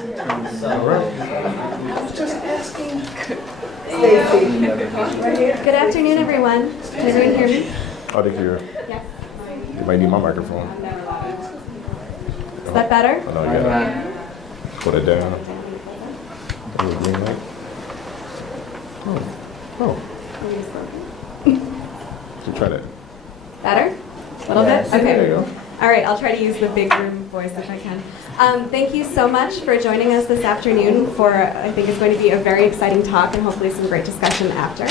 Good afternoon, everyone. Can everyone hear me? Oh, they can hear. Yes. You might need my microphone. Is that better? Oh, no, you gotta put it down. Oh, green light. Oh. So try that. Better? A little bit? Okay. There you go. All right, I'll try to use the big room voice if I can. Thank you so much for joining us this afternoon for, I think it's going to be a very exciting talk and hopefully some great discussion after.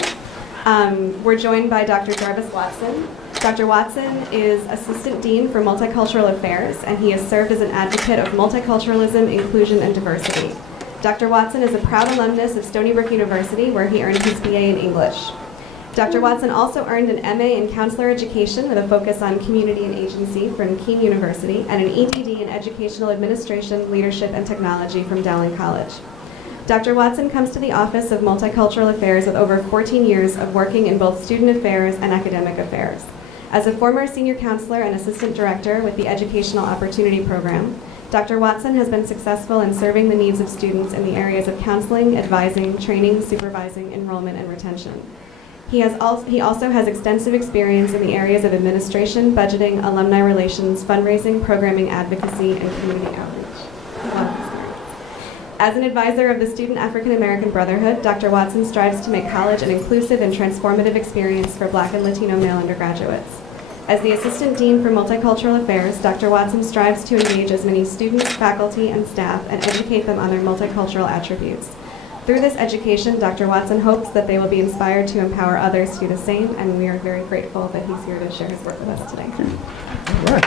We're joined by Dr. Jarvis Watson. Dr. Watson is Assistant Dean for Multicultural Affairs, and he has served as an advocate of multiculturalism, inclusion, and diversity. Dr. Watson is a proud alumnus of Stony Brook University, where he earned his BA in English. Dr. Watson also earned an MA in Counselor Education with a focus on community and agency from Kean University and an EDD in Educational Administration, Leadership, and Technology from Dowling College. Dr. Watson comes to the Office of Multicultural Affairs with over 14 years of working in both student affairs and academic affairs. As a former senior counselor and assistant director with the Educational Opportunity Program, Dr. Watson has been successful in serving the needs of students in the areas of counseling, advising, training, supervising, enrollment, and retention. He also has extensive experience in the areas of administration, budgeting, alumni relations, fundraising, programming advocacy, and community outreach. As an advisor of the Student African American Brotherhood, Dr. Watson strives to make college an inclusive and transformative experience for Black and Latino male undergraduates. As the Assistant Dean for Multicultural Affairs, Dr. Watson strives to engage as many students, faculty, and staff and educate them on their multicultural attributes. Through this education, Dr. Watson hopes that they will be inspired to empower others to do the same, and we are very grateful that he's here to share his work with us today. All right.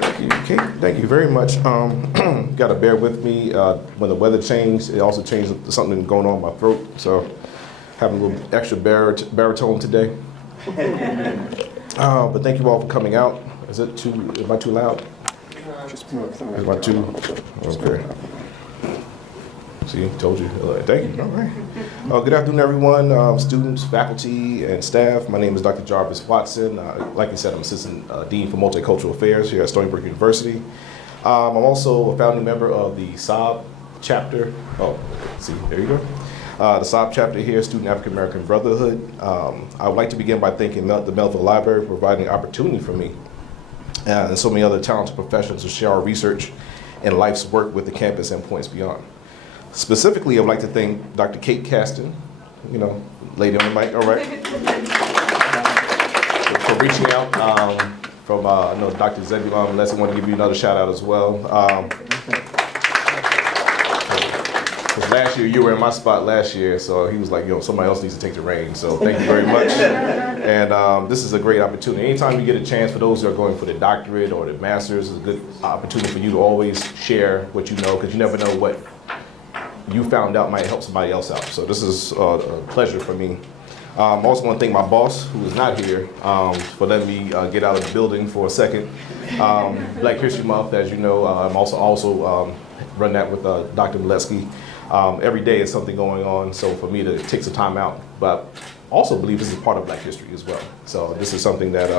Thank you, Kate. Thank you very much. Got to bear with me. When the weather changed, it also changed something going on in my throat, so having a little extra baritone today. But thank you all for coming out. Am I too loud? Is my too? Okay. See, told you. Thank you. All right. Good afternoon, everyone, students, faculty, and staff. My name is Dr. Jarvis Watson. Like I said, I'm Assistant Dean for Multicultural Affairs here at Stony Brook University. I'm also a founding member of the SOB chapter. Oh, see, there you go. The SOB chapter here, Student African American Brotherhood. I would like to begin by thanking the Melville Library for providing an opportunity for me and so many other talented professionals to share our research and life's work with the campus and points beyond. Specifically, I would like to thank Dr. Kate Caston, lady on the mic, all right, for reaching out. I know Dr. Zebulon and Leslie want to give you another shout out as well. Because last year, you were in my spot last year, so he was like, somebody else needs to take the reins, so thank you very much. And this is a great opportunity. Anytime you get a chance, for those who are going for the doctorate or the master's, it's a good opportunity for you to always share what you know, because you never know what you found out might help somebody else out. So this is a pleasure for me. I also want to thank my boss, who is not here, for letting me get out of the building for a second. Black History Month, as you know, I'm also run that with Dr. Molesky. Every day is something going on, so for me to take some time out, but also believe this is part of Black history as well. So this is something that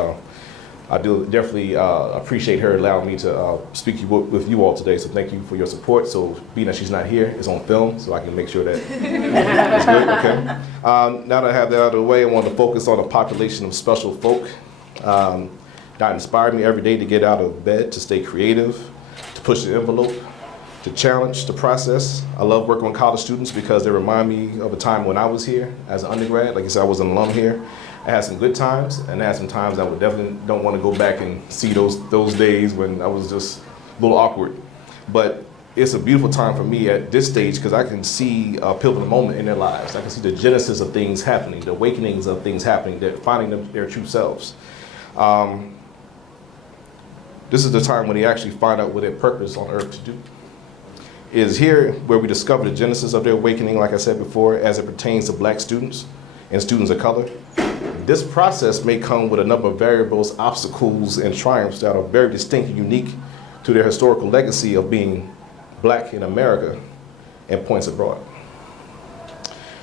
I do definitely appreciate her allowing me to speak with you all today. So thank you for your support. So being that she's not here, it's on film, so I can make sure that it's good. Okay. Now that I have that out of the way, I want to focus on a population of special folk that inspire me every day to get out of bed, to stay creative, to push the envelope, to challenge, to process. I love working with college students because they remind me of a time when I was here as an undergrad. Like I said, I was an alum here. I had some good times, and I had some times I would definitely don't want to go back and see those days when I was just a little awkward. But it's a beautiful time for me at this stage because I can see a pivotal moment in their lives. I can see the genesis of things happening, the awakenings of things happening, they're finding their true selves. This is the time when they actually find out what their purpose on earth to do. It is here where we discover the genesis of their awakening, like I said before, as it pertains to Black students and students of color. This process may come with a number of variables, obstacles, and triumphs that are very distinct and unique to their historical legacy of being Black in America and points abroad.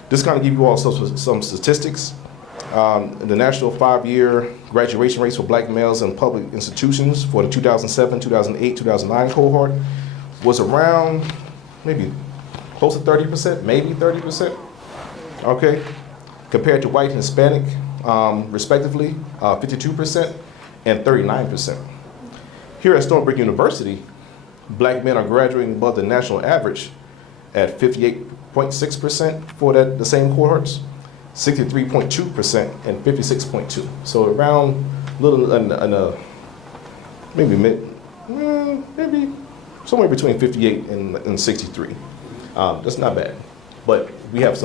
This kind of give you all some statistics. The national 5-year graduation rates for black males in public institutions for the 2007, 2008, 2009 cohort was around maybe close to 30%, maybe 30%, okay? Compared to white and Hispanic, respectively, 52% and 39%. Here at Stony Brook University, black men are graduating above the national average at 58.6% for the same cohorts, 63.2% and 56.2%. So around maybe somewhere between 58 and 63. That's not bad. But there's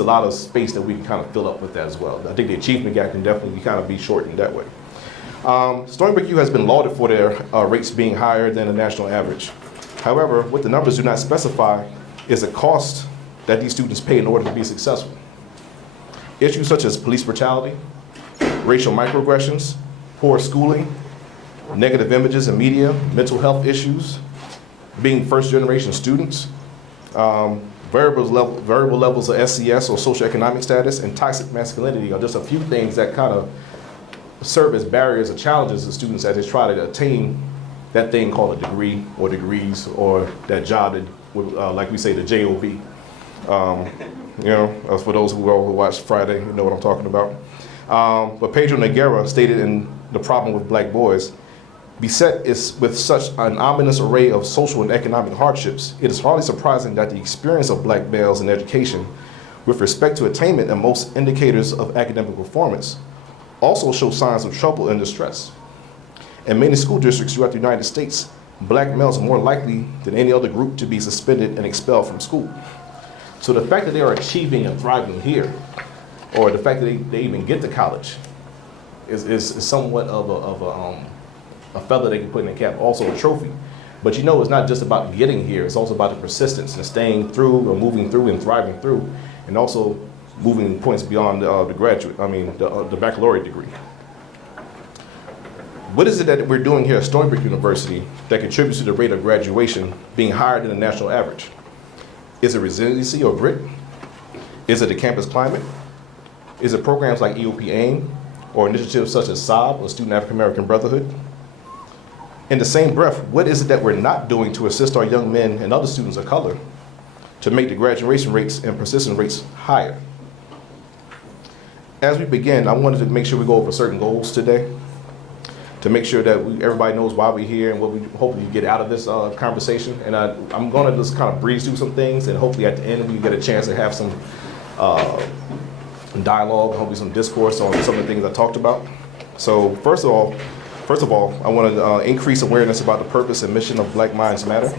a lot of space that we can kind of fill up with that as well. I think the achievement gap can definitely kind of be shortened that way. Stony Brook U has been lauded for their rates being higher than the national average. However, what the numbers do not specify is the cost that these students pay in order to be successful. Issues such as police brutality, racial microaggressions, poor schooling, negative images in media, mental health issues, being first-generation students, variable levels of SES or socioeconomic status, and toxic masculinity are just a few things that kind of serve as barriers or challenges to students as they try to attain that thing called a degree or degrees or that job that, like we say, the job. For those who watched Friday, you know what I'm talking about. But Pedro Noguera stated in The Problem with Black Boys, beset with such an ominous array of social and economic hardships, it is hardly surprising that the experience of black males in education with respect to attainment and most indicators of academic performance also show signs of trouble and distress. In many school districts throughout the United States, black males are more likely than any other group to be suspended and expelled from school. So the fact that they are achieving and thriving here, or the fact that they even get to college, is somewhat of a feather they can put in the cap, also a trophy. But it's not just about getting here, it's also about the persistence and staying through or moving through and thriving through, and also moving points beyond the baccalaureate degree. What is it that we're doing here at Stony Brook University that contributes to the rate of graduation being higher than the national average? Is it resiliency or grit? Is it the campus climate? Is it programs like EOP AIM or initiatives such as SOB or Student African American Brotherhood? In the same breath, what is it that we're not doing to assist our young men and other students of color to make the graduation rates and persistence rates higher? As we begin, I wanted to make sure we go over certain goals today to make sure that everybody knows why we're here and what we hopefully get out of this conversation. And I'm gonna just kind of breeze through some things, and hopefully at the end we get a chance to have some dialogue, hopefully some discourse on some of the things I talked about. So first of all, I want to increase awareness about the purpose and mission of Black Minds Matter.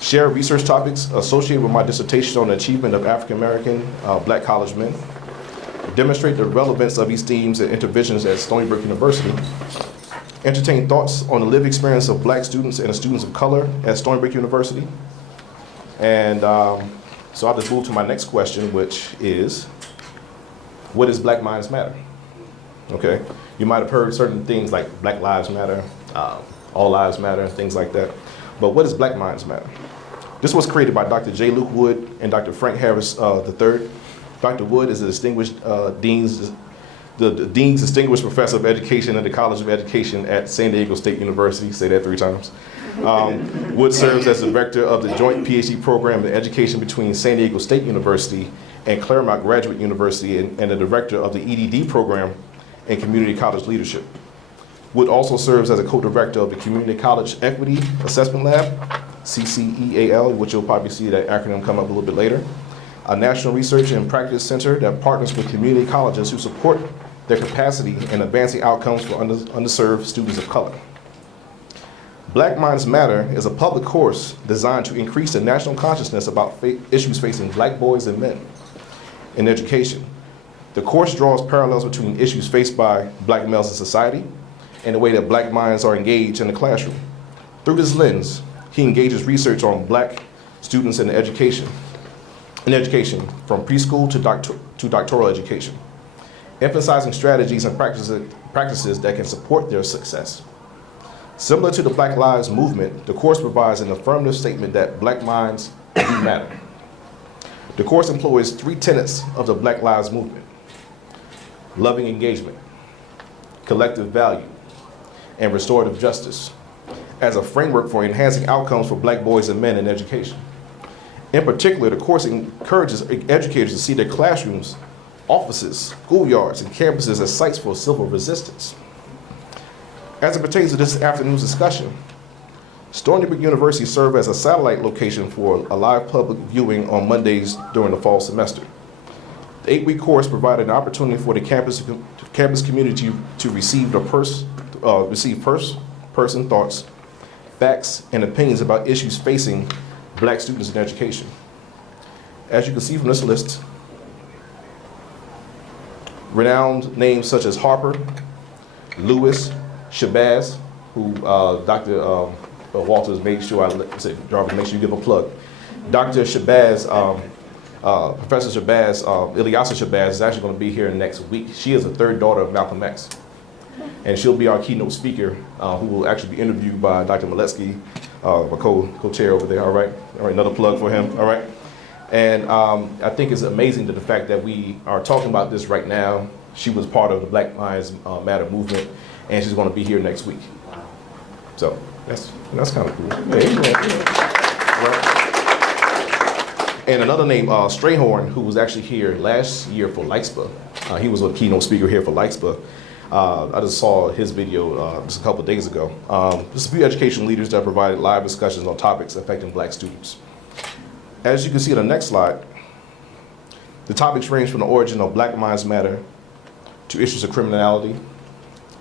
Share research topics associated with my dissertation on the achievement of African American black college men. Demonstrate the relevance of these themes and interventions at Stony Brook University. Entertain thoughts on the lived experience of black students and students of color at Stony Brook University. And so I'll just move to my next question, which is, what does Black Minds Matter? Okay, you might have heard certain things like Black Lives Matter, All Lives Matter, things like that. But what does Black Minds Matter? This was created by Dr. J. Luke Wood and Dr. Frank Harris III. Dr. Wood is a distinguished Dean's Distinguished Professor of Education in the College of Education at San Diego State University. Say that 3 times. Wood serves as the director of the joint PhD program in education between San Diego State University and Claremont Graduate University, and the director of the EDD program in community college leadership. Wood also serves as a co-director of the Community College Equity Assessment Lab, CCEAL, which you'll probably see that acronym come up a little bit later, a national research and practice center that partners with community colleges who support their capacity in advancing outcomes for underserved students of color. Black Minds Matter is a public course designed to increase the national consciousness about issues facing black boys and men in education. The course draws parallels between issues faced by black males in society and the way that black minds are engaged in the classroom. Through this lens, he engages research on black students in education from preschool to doctoral education, emphasizing strategies and practices that can support their success. Similar to the Black Lives Movement, the course provides an affirmative statement that black minds do matter. The course employs 3 tenets of the Black Lives Movement. loving engagement, collective value, and restorative justice as a framework for enhancing outcomes for Black boys and men in education. In particular, the course encourages educators to see their classrooms, offices, schoolyards, and campuses as sites for civil resistance. As it pertains to this afternoon's discussion, Stony Brook University served as a satellite location for a live public viewing on Mondays during the fall semester. The 8-week course provided an opportunity for the campus community to receive first-person thoughts, facts, and opinions about issues facing Black students in education. As you can see from this list, renowned names such as Harper, Lewis, Shabazz, who Dr. Walters made sure Jarvis, make sure you give a plug. Dr. Shabazz, Professor Shabazz, Ilyasa Shabazz is actually going to be here next week. She is the third daughter of Malcolm X. And she'll be our keynote speaker, who will actually be interviewed by Dr. Maletsky, my co-chair over there, all right? All right, another plug for him, all right? And I think it's amazing that the fact that we are talking about this right now. She was part of the Black Lives Matter movement, and she's going to be here next week. So that's kind of cool. Right. And another name, Strayhorn, who was actually here last year for LICSPA. He was a keynote speaker here for LICSPA. I just saw his video just a couple of days ago. Just a few education leaders that provided live discussions on topics affecting Black students. As you can see on the next slide, the topics range from the origin of Black Lives Matter to issues of criminality,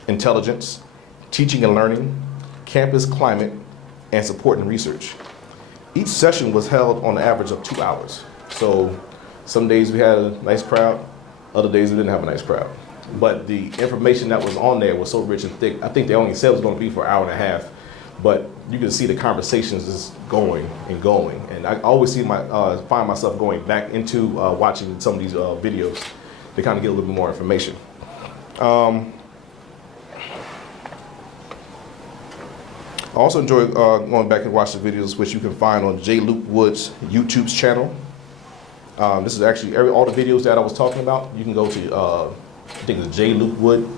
intelligence, teaching and learning, campus climate, and support and research. Each session was held on an average of 2 hours. So some days we had a nice crowd, other days we didn't have a nice crowd. But the information that was on there was so rich and thick. I think they only said it was going to be for an hour and a half, but you can see the conversations just going and going. And I always find myself going back into watching some of these videos to kind of get a little bit more information. I also enjoy going back and watch the videos, which you can find on J. Luke Wood's YouTube's channel. This is actually all the videos that I was talking about. You can go to, I think it's J. Luke Wood,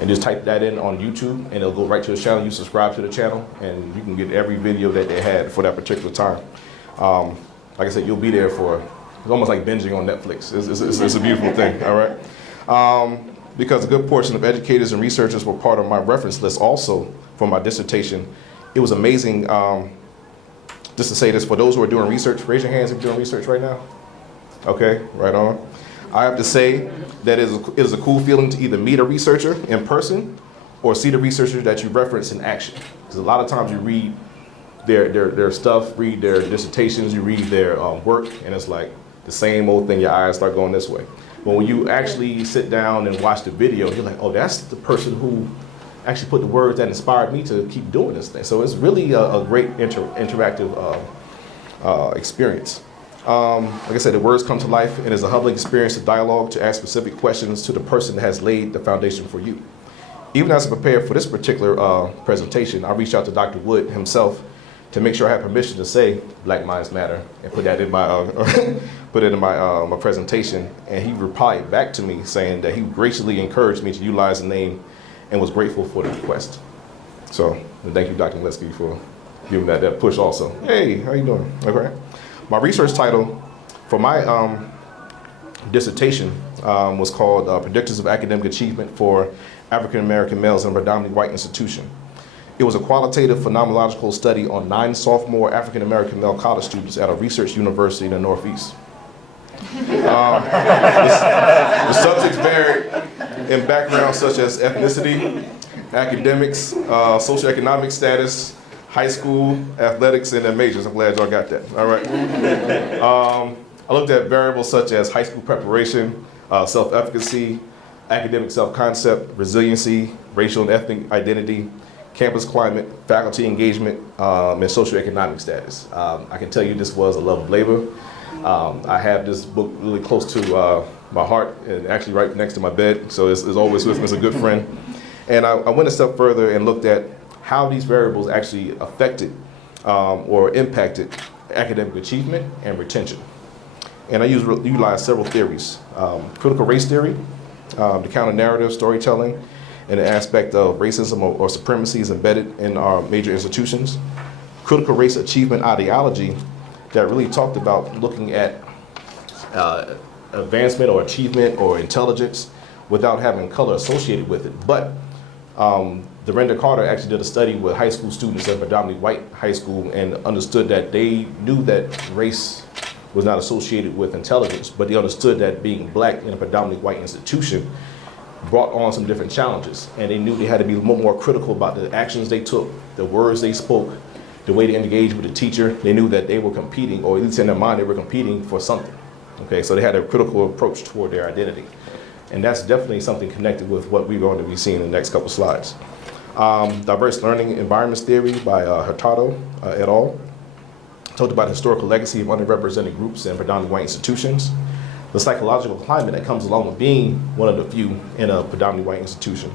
and just type that in on YouTube, and it'll go right to his channel. You subscribe to the channel, and you can get every video that they had for that particular time. Like I said, you'll be there for, it's almost like binging on Netflix. It's a beautiful thing, all right? Because a good portion of educators and researchers were part of my reference list also for my dissertation. It was amazing, just to say this, for those who are doing research, raise your hands if you're doing research right now. Okay, right on. I have to say that it is a cool feeling to either meet a researcher in person or see the researcher that you reference in action. Because a lot of times you read their stuff, read their dissertations, you read their work, and it's like the same old thing, your eyes start going this way. But when you actually sit down and watch the video, you're like, oh, that's the person who actually put the words that inspired me to keep doing this thing. So it's really a great interactive experience. Like I said, the words come to life, and it's a humbling experience to dialogue, to ask specific questions to the person that has laid the foundation for you. Even as I prepared for this particular presentation, I reached out to Dr. Wood himself to make sure I had permission to say Black Lives Matter and put that in my my presentation. And he replied back to me saying that he graciously encouraged me to utilize the name and was grateful for the request. So thank you, Dr. Maletsky, for giving that push also. Hey, how you doing? Okay. My research title for my dissertation was called Predictors of Academic Achievement for African American Males in a Predominantly White Institution. It was a qualitative phenomenological study on 9 sophomore African American male college students at a research university in the Northeast. The subjects varied in backgrounds such as ethnicity, academics, socioeconomic status, high school, athletics, and their majors. I'm glad y'all got that. All right. I looked at variables such as high school preparation, self-efficacy, academic self-concept, resiliency, racial and ethnic identity, campus climate, faculty engagement, and socioeconomic status. I can tell you this was a love of labor. I have this book really close to my heart and actually right next to my bed, so it's always with me. It's a good friend. And I went a step further and looked at how these variables actually affected or impacted academic achievement and retention. And I utilized several theories. Critical race theory, the counter-narrative storytelling, and the aspect of racism or supremacy is embedded in our major institutions. Critical race achievement ideology that really talked about looking at advancement or achievement or intelligence without having color associated with it. But Dorinda Carter actually did a study with high school students at a predominantly white high school and understood that they knew that race was not associated with intelligence, but they understood that being black in a predominantly white institution brought on some different challenges. And they knew they had to be more critical about the actions they took, the words they spoke, the way they engaged with the teacher. They knew that they were competing, or at least in their mind, they were competing for something. Okay, so they had a critical approach toward their identity. And that's definitely something connected with what we're going to be seeing in the next couple slides. Diverse learning environments theory by Hurtado et al. Talked about the historical legacy of underrepresented groups and predominantly white institutions. The psychological climate that comes along with being one of the few in a predominantly white institution.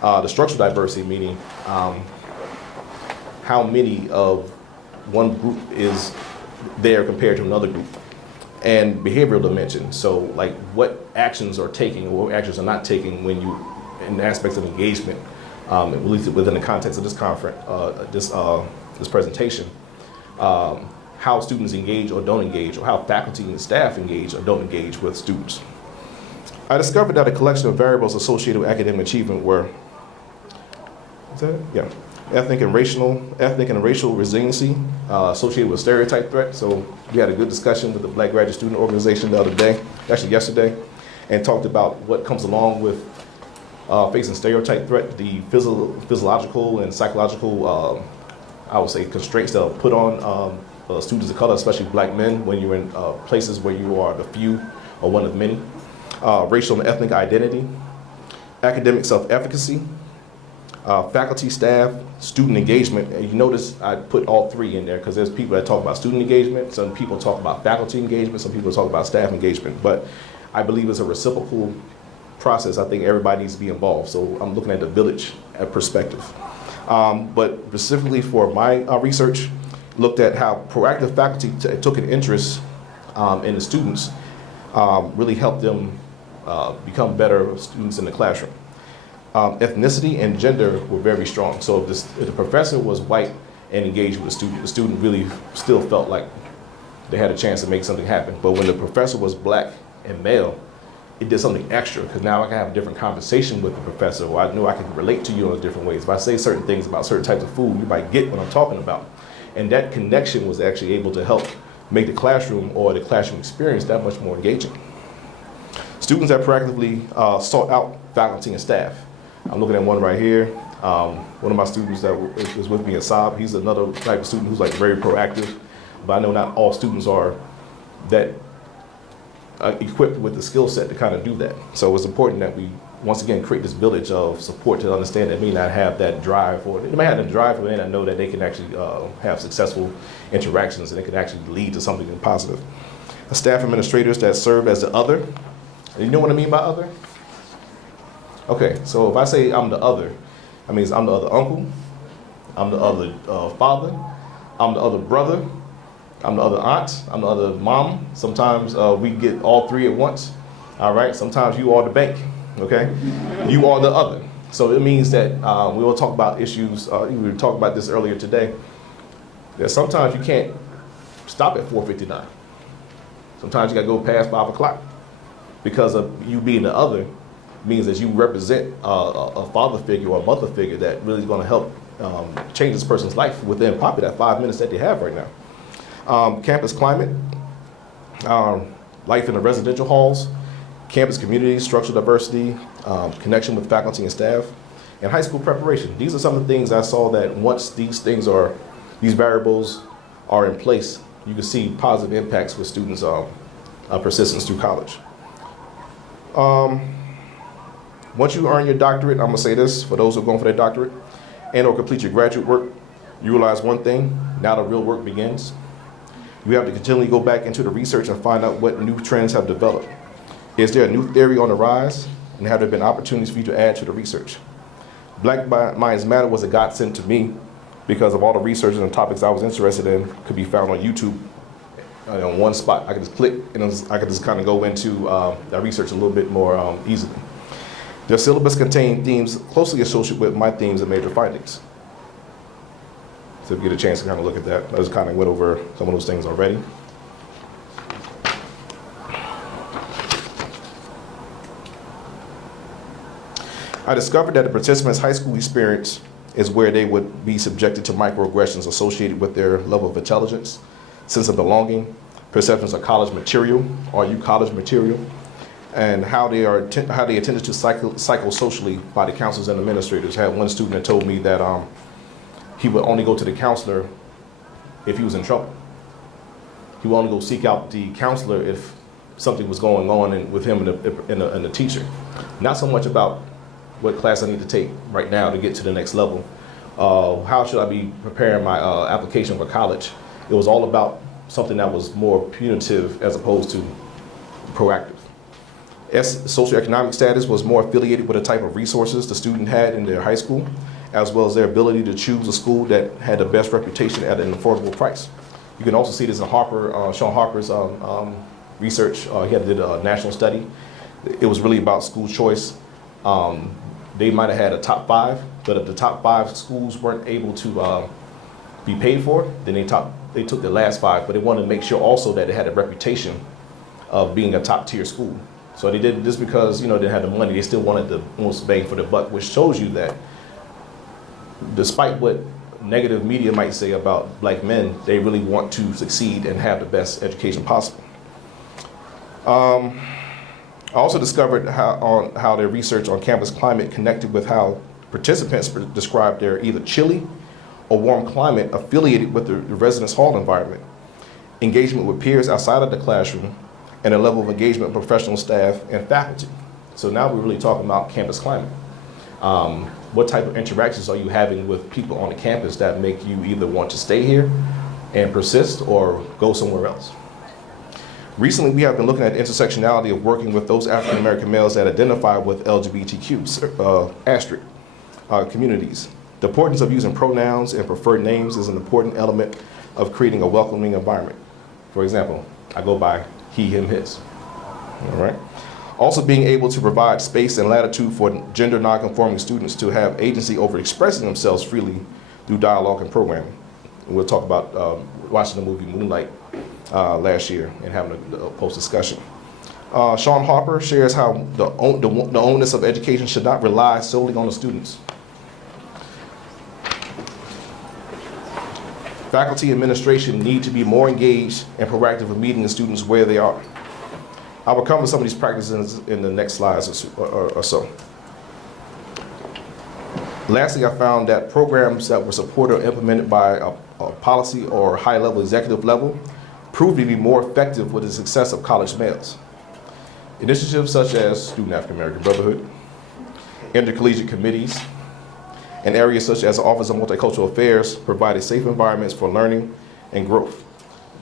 The structural diversity, meaning how many of one group is there compared to another group. And behavioral dimension, so like what actions are taking or what actions are not taking when you, in aspects of engagement, at least within the context of this conference, this presentation, how students engage or don't engage, or how faculty and staff engage or don't engage with students. I discovered that a collection of variables associated with academic achievement were, ethnic and racial resiliency associated with stereotype threat. So we had a good discussion with the Black Graduate Student Organization the other day, actually yesterday, and talked about what comes along with facing stereotype threat, the physiological and psychological, I would say, constraints that are put on students of color, especially black men, when you're in places where you are the few or one of many. Racial and ethnic identity, academic self-efficacy, faculty, staff, student engagement. And you notice I put all three in there because there's people that talk about student engagement, some people talk about faculty engagement, some people talk about staff engagement. But I believe it's a reciprocal process. I think everybody needs to be involved. So I'm looking at the village perspective. But specifically for my research, looked at how proactive faculty took an interest in the students, really helped them become better students in the classroom. Ethnicity and gender were very strong. So if the professor was white and engaged with the student really still felt like they had a chance to make something happen. But when the professor was black and male, it did something extra, because now I can have a different conversation with the professor, or I know I can relate to you in different ways. If I say certain things about certain types of food, you might get what I'm talking about. And that connection was actually able to help make the classroom or the classroom experience that much more engaging. Students that proactively sought out faculty and staff. I'm looking at one right here. One of my students that was with me at Saab, he's another type of student who's like very proactive, but I know not all students are that equipped with the skill set to kind of do that. So it's important that we, once again, create this village of support to understand that they may not have that drive, or they may have the drive, but they may not know that they can actually have successful interactions and it can actually lead to something positive. The staff administrators that serve as the other. You know what I mean by other? Okay, so if I say I'm the other, that means I'm the other uncle, I'm the other father, I'm the other brother, I'm the other aunt, I'm the other mom. Sometimes we get all three at once, all right? Sometimes you are the bank, okay? You are the other. So it means that we will talk about issues, we were talking about this earlier today, that sometimes you can't stop at 4:59. Sometimes you gotta go past 5 o'clock, because of you being the other means that you represent a father figure or a mother figure that really is gonna help change this person's life within probably that 5 minutes that they have right now. Campus climate, life in the residential halls, campus community, structural diversity, connection with faculty and staff, and high school preparation. These are some of the things I saw that once these variables are in place, you can see positive impacts with students' persistence through college. Once you earn your doctorate, I'm gonna say this for those who are going for their doctorate, and or complete your graduate work, you realize one thing: now the real work begins. You have to continually go back into the research and find out what new trends have developed. Is there a new theory on the rise? And have there been opportunities for you to add to the research? Black Minds Matter was a godsend to me because of all the research and the topics I was interested in could be found on YouTube in one spot. I could just click and I could just kind of go into that research a little bit more easily. Their syllabus contained themes closely associated with my themes and major findings. So if you get a chance to kind of look at that, I just kind of went over some of those things already. I discovered that the participants' high school experience is where they would be subjected to microaggressions associated with their level of intelligence, sense of belonging, perceptions of college material, are you college material, and how they attended to psychosocially by the counselors and administrators. I had one student that told me that he would only go to the counselor if he was in trouble. He would only go seek out the counselor if something was going on with him and the teacher. Not so much about what class I need to take right now to get to the next level. How should I be preparing my application for college? It was all about something that was more punitive as opposed to proactive. Socioeconomic status was more affiliated with the type of resources the student had in their high school, as well as their ability to choose a school that had the best reputation at an affordable price. You can also see this in Sean Harper's research. He did a national study. It was really about school choice. They might have had a top 5, but if the top 5 schools weren't able to be paid for, then they took the last 5, but they wanted to make sure also that it had a reputation of being a top tier school. So they did this because, they didn't have the money. They still wanted the most bang for the buck, which shows you that despite what negative media might say about black men, they really want to succeed and have the best education possible. I also discovered how their research on campus climate connected with how participants described their either chilly or warm climate affiliated with the residence hall environment, engagement with peers outside of the classroom, and a level of engagement with professional staff and faculty. So now we're really talking about campus climate. What type of interactions are you having with people on the campus that make you either want to stay here and persist or go somewhere else? Recently, we have been looking at the intersectionality of working with those African American males that identify with LGBTQ communities. The importance of using pronouns and preferred names is an important element of creating a welcoming environment. For example, I go by he, him, his. All right. Also being able to provide space and latitude for gender nonconforming students to have agency over expressing themselves freely through dialogue and programming. And we'll talk about watching the movie Moonlight last year and having a post-discussion. Sean Harper shares how the onus of education should not rely solely on the students. Faculty and administration need to be more engaged and proactive in meeting the students where they are. I will cover some of these practices in the next slides or so. Lastly, I found that programs that were supported or implemented by a policy or high-level executive level proved to be more effective with the success of college males. Initiatives such as Student African American Brotherhood, intercollegiate committees, and areas such as the Office of Multicultural Affairs provided safe environments for learning and growth,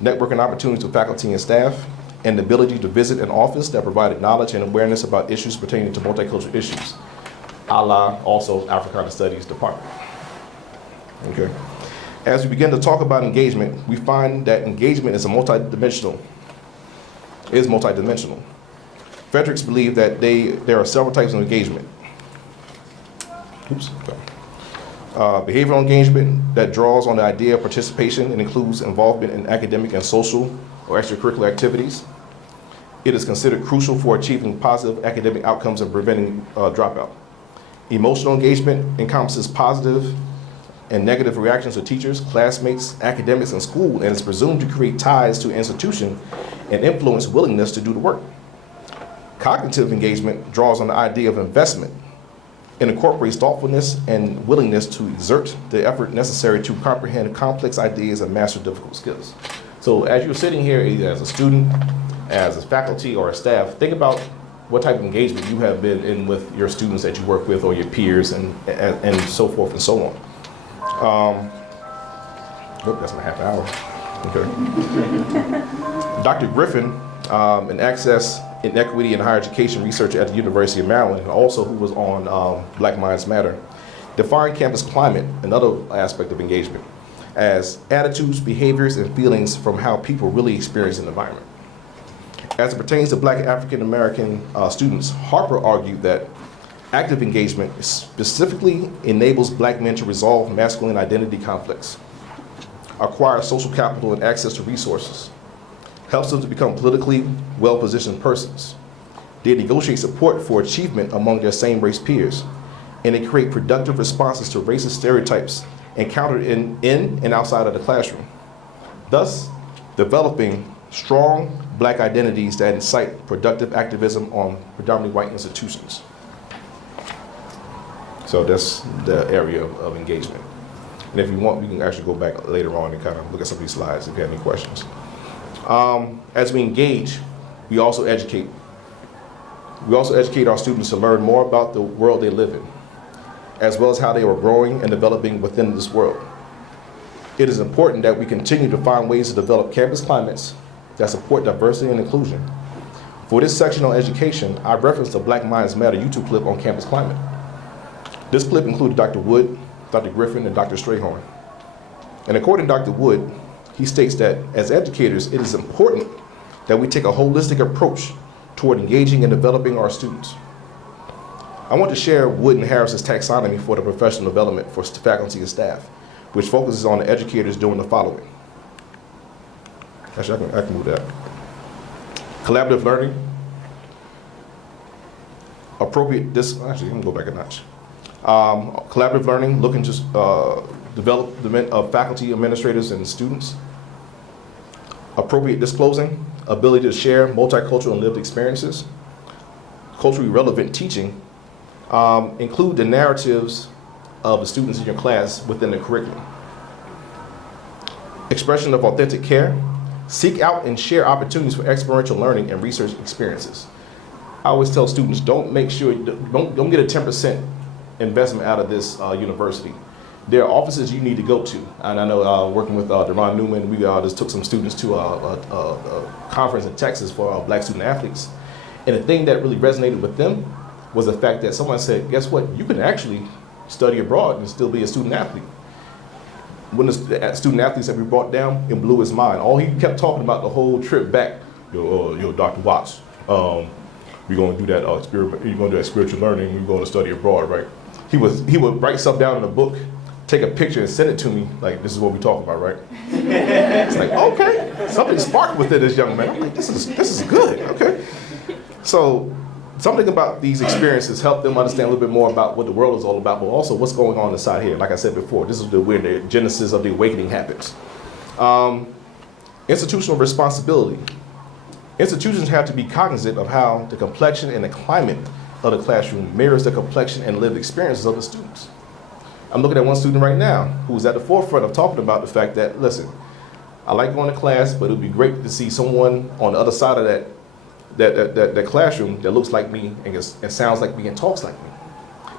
networking opportunities with faculty and staff, and the ability to visit an office that provided knowledge and awareness about issues pertaining to multicultural issues, a la also Africana Studies Department. Okay. As we begin to talk about engagement, we find that engagement is multidimensional. Fredericks believed that there are several types of engagement. Behavioral engagement that draws on the idea of participation and includes involvement in academic and social or extracurricular activities. It is considered crucial for achieving positive academic outcomes and preventing dropout. Emotional engagement encompasses positive and negative reactions to teachers, classmates, academics, and school, and is presumed to create ties to an institution and influence willingness to do the work. Cognitive engagement draws on the idea of investment and incorporates thoughtfulness and willingness to exert the effort necessary to comprehend complex ideas and master difficult skills. So as you're sitting here, either as a student, as a faculty, or a staff, think about what type of engagement you have been in with your students that you work with or your peers and so forth and so on. That's my half hour. Okay. Dr. Griffin, an access, inequity, and higher education researcher at the University of Maryland, and also who was on Black Minds Matter, defined campus climate, another aspect of engagement, as attitudes, behaviors, and feelings from how people really experience an environment. As it pertains to Black African American students, Harper argued that Active engagement specifically enables Black men to resolve masculine identity conflicts, acquire social capital and access to resources, helps them to become politically well-positioned persons. They negotiate support for achievement among their same-race peers, and they create productive responses to racist stereotypes encountered in and outside of the classroom, thus developing strong Black identities that incite productive activism on predominantly white institutions. So that's the area of engagement. And if you want, we can actually go back later on and kind of look at some of these slides if you have any questions. As we engage, we also educate. We also educate our students to learn more about the world they live in, as well as how they are growing and developing within this world. It is important that we continue to find ways to develop campus climates that support diversity and inclusion. For this section on education, I referenced the Black Minds Matter YouTube clip on campus climate. This clip included Dr. Wood, Dr. Griffin, and Dr. Strayhorn. And according to Dr. Wood, he states that as educators, it is important that we take a holistic approach toward engaging and developing our students. I want to share Wood and Harris's taxonomy for the professional development for faculty and staff, which focuses on the educators doing the following. Actually, I can move that. Collaborative learning, appropriate, actually, let me go back a notch. Collaborative learning, looking to development of faculty, administrators, and students. Appropriate disclosing, ability to share multicultural and lived experiences. Culturally relevant teaching, include the narratives of the students in your class within the curriculum. Expression of authentic care, seek out and share opportunities for experiential learning and research experiences. I always tell students, don't get a 10% investment out of this university. There are offices you need to go to. And I know working with Deron Newman, we just took some students to a conference in Texas for Black student athletes. And the thing that really resonated with them was the fact that someone said, guess what, you can actually study abroad and still be a student athlete. When the student athletes that we brought down, it blew his mind. All he kept talking about the whole trip back, yo, Dr. Watts, we're going to do that experiment. You're going to do that spiritual learning. We're going to study abroad, right? He would write stuff down in a book, take a picture and send it to me, like, this is what we talk about, right? It's like, okay, something sparked within this young man. I'm like, this is good, okay. So something about these experiences help them understand a little bit more about what the world is all about, but also what's going on inside here. Like I said before, this is where the genesis of the awakening happens. Institutional responsibility. Institutions have to be cognizant of how the complexion and the climate of the classroom mirrors the complexion and lived experiences of the students. I'm looking at one student right now who's at the forefront of talking about the fact that, listen, I like going to class, but it would be great to see someone on the other side of that classroom that looks like me and sounds like me and talks like me,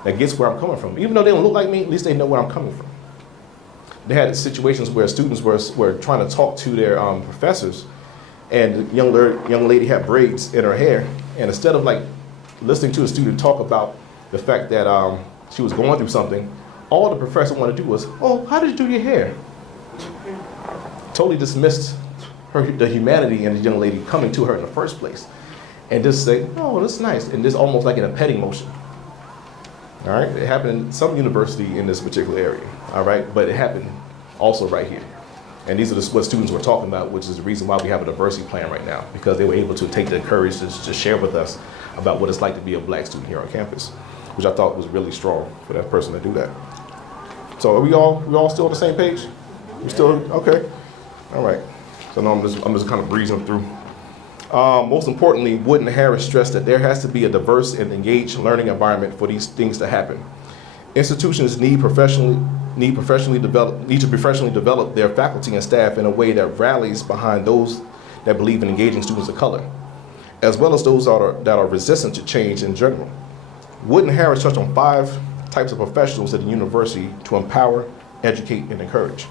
that gets where I'm coming from. Even though they don't look like me, at least they know where I'm coming from. They had situations where students were trying to talk to their professors, and the young lady had braids in her hair, and instead of like listening to a student talk about the fact that she was going through something, all the professor wanted to do was, oh, how did you do your hair? Totally dismissed the humanity in the young lady coming to her in the first place. And just say, oh, that's nice. And this almost like in a petting motion. All right, it happened in some university in this particular area, all right? But it happened also right here. And these are what students were talking about, which is the reason why we have a diversity plan right now, because they were able to take the courage to share with us about what it's like to be a Black student here on campus, which I thought was really strong for that person to do that. So are we all still on the same page? We still, okay, all right. So now I'm just kind of breezing through. Most importantly, Wood and Harris stressed that there has to be a diverse and engaged learning environment for these things to happen. Institutions need to professionally develop their faculty and staff in a way that rallies behind those that believe in engaging students of color, as well as those that are resistant to change in general. Wood and Harris touched on 5 types of professionals at the university to empower, educate, and encourage.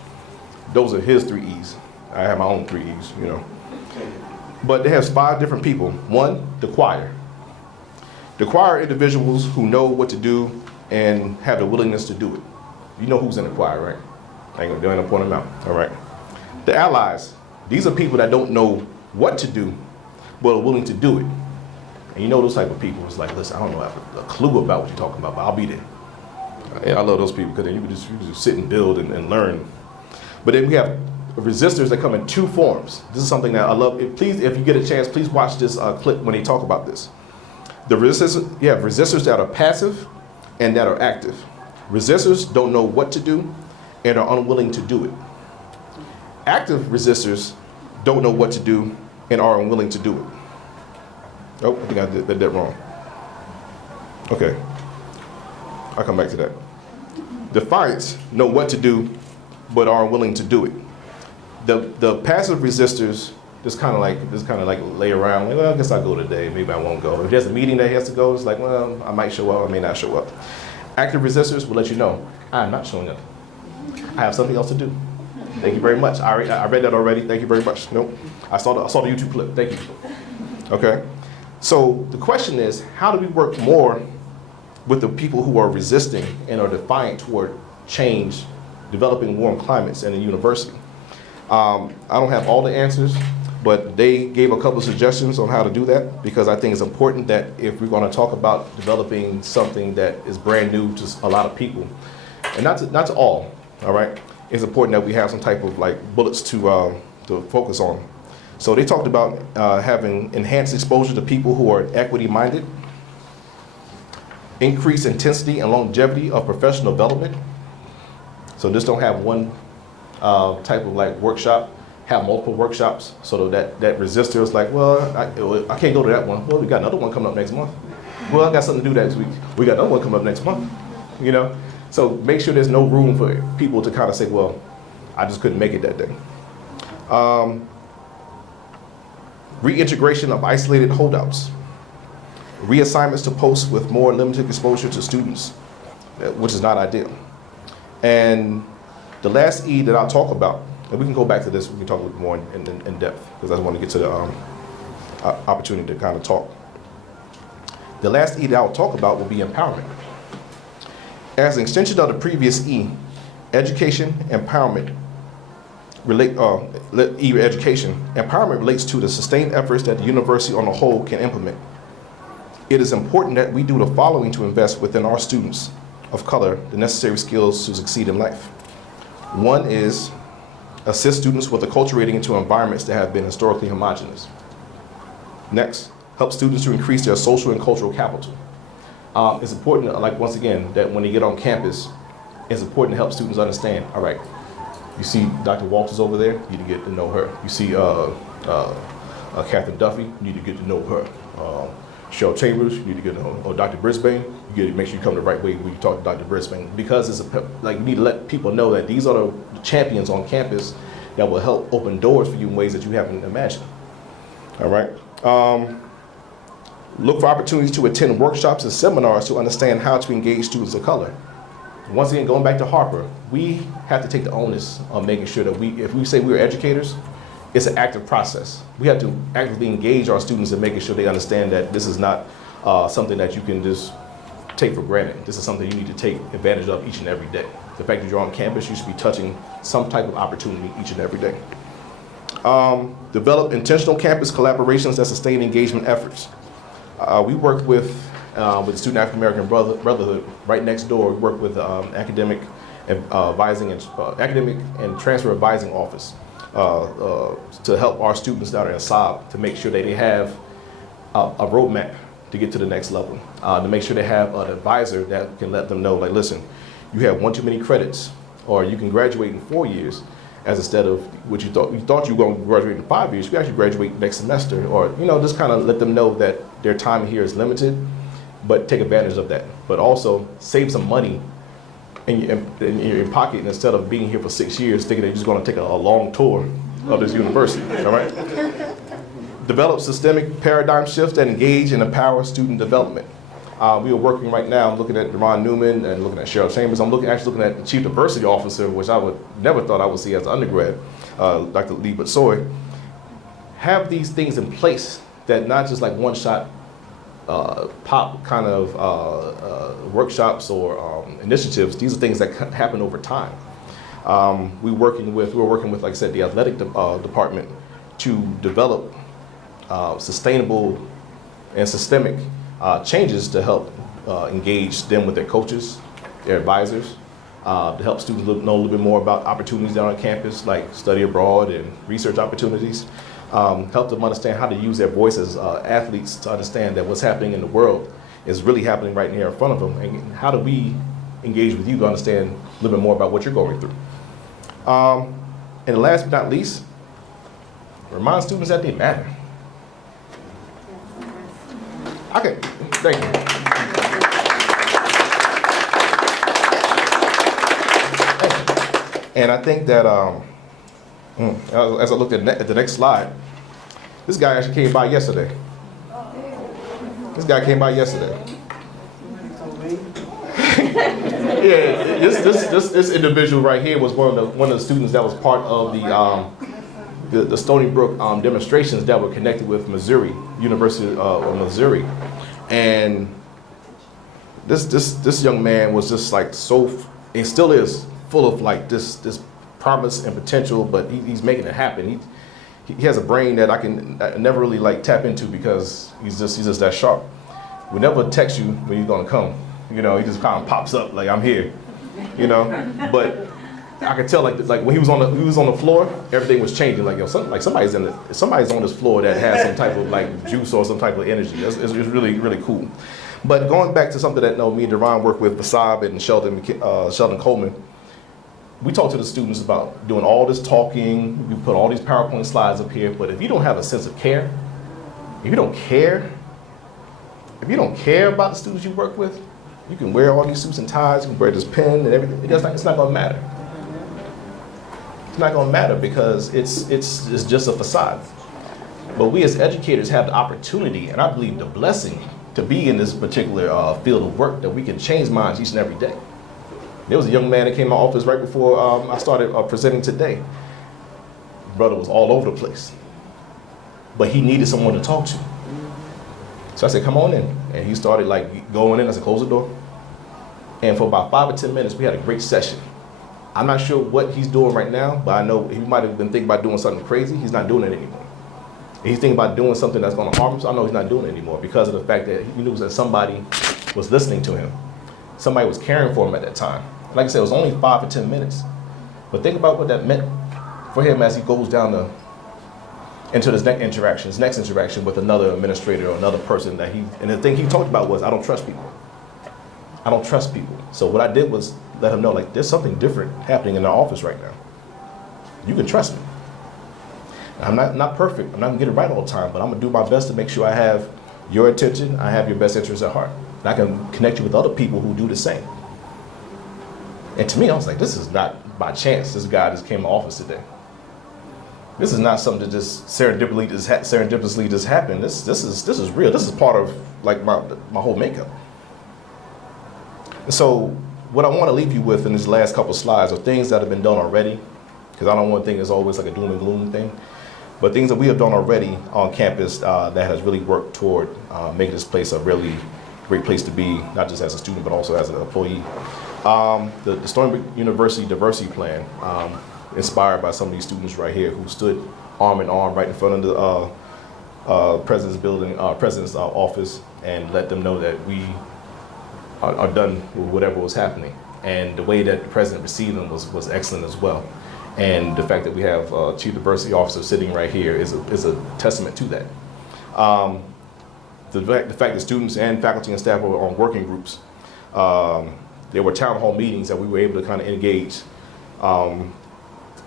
Those are his 3 E's. I have my own 3 E's, you know. But it has 5 different people. 1, the choir. The choir are individuals who know what to do and have the willingness to do it. You know who's in the choir, right? I ain't gonna point them out, all right? The allies, these are people that don't know what to do, but are willing to do it. And you know those type of people, it's like, listen, I don't know a clue about what you're talking about, but I'll be there. And I love those people because then you can just sit and build and learn. But then we have resistors that come in two forms. This is something that I love. Please, if you get a chance, please watch this clip when they talk about this. The resistors, you have resistors that are passive and that are active. Resistors don't know what to do and are unwilling to do it. Active resistors don't know what to do and are unwilling to do it. Oh, I think I did that wrong. Okay, I'll come back to that. Defiants know what to do but are unwilling to do it. The passive resistors just kind of like lay around. Like, well, I guess I'll go today. Maybe I won't go. If there's a meeting that he has to go, it's like, well, I might show up. I may not show up. Active resistors will let you know, I'm not showing up. I have something else to do. Thank you very much. I read that already. Thank you very much. Nope. I saw the YouTube clip. Thank you. Okay. So the question is, how do we work more with the people who are resisting and are defiant toward change, developing warm climates in a university? I don't have all the answers, but they gave a couple of suggestions on how to do that, because I think it's important that if we're going to talk about developing something that is brand new to a lot of people, and not to all right, it's important that we have some type of like bullets to focus on. So they talked about having enhanced exposure to people who are equity-minded, increased intensity and longevity of professional development. So just don't have one type of like workshop, have multiple workshops, so that resistor is like, well, I can't go to that one. Well, we got another one coming up next month. Well, I got something to do next week. We got another one coming up next month, you know? So make sure there's no room for people to kind of say, well, I just couldn't make it that day. Reintegration of isolated holdouts. Reassignments to posts with more limited exposure to students, which is not ideal. And the last E that I'll talk about, and we can go back to this, we can talk a little more in depth, because I want to get to the opportunity to kind of talk. The last E that I'll talk about will be empowerment. As an extension of the previous E, education, empowerment, empowerment relates to the sustained efforts that the university on the whole can implement. It is important that we do the following to invest within our students of color the necessary skills to succeed in life. One is assist students with acculturating into environments that have been historically homogenous. Next, help students to increase their social and cultural capital. It's important, like once again, that when they get on campus, it's important to help students understand, all right, you see Dr. Walters over there, you need to get to know her. You see Catherine Duffy, you need to get to know her. Cheryl Chambers, you need to get to know, or Dr. Brisbane, you get to make sure you come the right way when you talk to Dr. Brisbane, because it's like you need to let people know that these are the champions on campus that will help open doors for you in ways that you haven't imagined. All right. Look for opportunities to attend workshops and seminars to understand how to engage students of color. Once again, going back to Harper, we have to take the onus of making sure that if we say we're educators, it's an active process. We have to actively engage our students in making sure they understand that this is not something that you can just take for granted. This is something you need to take advantage of each and every day. The fact that you're on campus, you should be touching some type of opportunity each and every day. Develop intentional campus collaborations that sustain engagement efforts. We work with the Student African American Brotherhood right next door. We work with academic and academic and transfer advising office to help our students that are in SOB to make sure that they have a roadmap to get to the next level. To make sure they have an advisor that can let them know, like, listen, you have one too many credits, or you can graduate in 4 years, as instead of what you thought you were going to graduate in 5 years, you actually graduate next semester, or just kind of let them know that their time here is limited, but take advantage of that. But also save some money in your pocket instead of being here for 6 years thinking that you're just going to take a long tour of this university. All right. Develop systemic paradigm shifts that engage and empower student development. We are working right now, I'm looking at Ron Newman and looking at Cheryl Chambers. I'm actually looking at the Chief Diversity Officer, which I would never thought I would see as an undergrad, Dr. Lee Butsoy. Have these things in place that not just like one-shot pop kind of workshops or initiatives. These are things that happen over time. We're working with, like I said, the athletic department to develop sustainable and systemic changes to help engage them with their coaches, their advisors, to help students know a little bit more about opportunities down on campus, like study abroad and research opportunities. Help them understand how to use their voice as athletes to understand that what's happening in the world is really happening right here in front of them. And how do we engage with you to understand a little bit more about what you're going through? And last but not least, remind students that they matter. Okay, thank you. And I think that as I looked at the next slide, this guy actually came by yesterday. This guy came by yesterday. Yeah, this individual right here was one of the students that was part of the Stony Brook demonstrations that were connected with Missouri, University of Missouri. And this young man was just like and still is full of like this promise and potential, but he's making it happen. He has a brain that I never really like tap into because he's just that sharp. We never text you when you're gonna come. You know, he just kind of pops up like, I'm here. You know, but I could tell like when he was on the floor, everything was changing. Like, yo, somebody's on this floor that has some type of like juice or some type of energy. It's really, really cool. But going back to something that me and Deron work with, Basab and Sheldon Coleman, we talk to the students about doing all this talking. We put all these PowerPoint slides up here, but if you don't have a sense of care, if you don't care about the students you work with, you can wear all these suits and ties, you can wear this pen and everything. It's not going to matter. It's not going to matter because it's just a facade. But we as educators have the opportunity, and I believe the blessing, to be in this particular field of work that we can change minds each and every day. There was a young man that came to my office right before I started presenting today. Brother was all over the place, but he needed someone to talk to. So I said, come on in. And he started like going in. I said, close the door. And for about 5 or 10 minutes, we had a great session. I'm not sure what he's doing right now, but I know he might have been thinking about doing something crazy. He's not doing it anymore. He's thinking about doing something that's going to harm him. So I know he's not doing it anymore because of the fact that he knew that somebody was listening to him. Somebody was caring for him at that time. Like I said, it was only 5 or 10 minutes. But think about what that meant for him as he goes down into his next interaction with another administrator or another person and the thing he talked about was, I don't trust people. I don't trust people. So what I did was let him know, like, there's something different happening in our office right now. You can trust me. I'm not perfect. I'm not gonna get it right all the time, but I'm gonna do my best to make sure I have your attention, I have your best interests at heart. And I can connect you with other people who do the same. And to me, I was like, this is not by chance. This guy just came to office today. This is not something that just serendipitously just happened. This is real. This is part of like my whole makeup. And so what I want to leave you with in these last couple slides are things that have been done already, because I don't want to think it's always like a doom and gloom thing, but things that we have done already on campus that has really worked toward making this place a really great place to be, not just as a student, but also as an employee. The Stony Brook University Diversity Plan, inspired by some of these students right here who stood arm in arm right in front of the president's office and let them know that we are done with whatever was happening. And the way that the president received them was excellent as well. And the fact that we have Chief Diversity Officer sitting right here is a testament to that. The fact that students and faculty and staff were on working groups. There were town hall meetings that we were able to kind of engage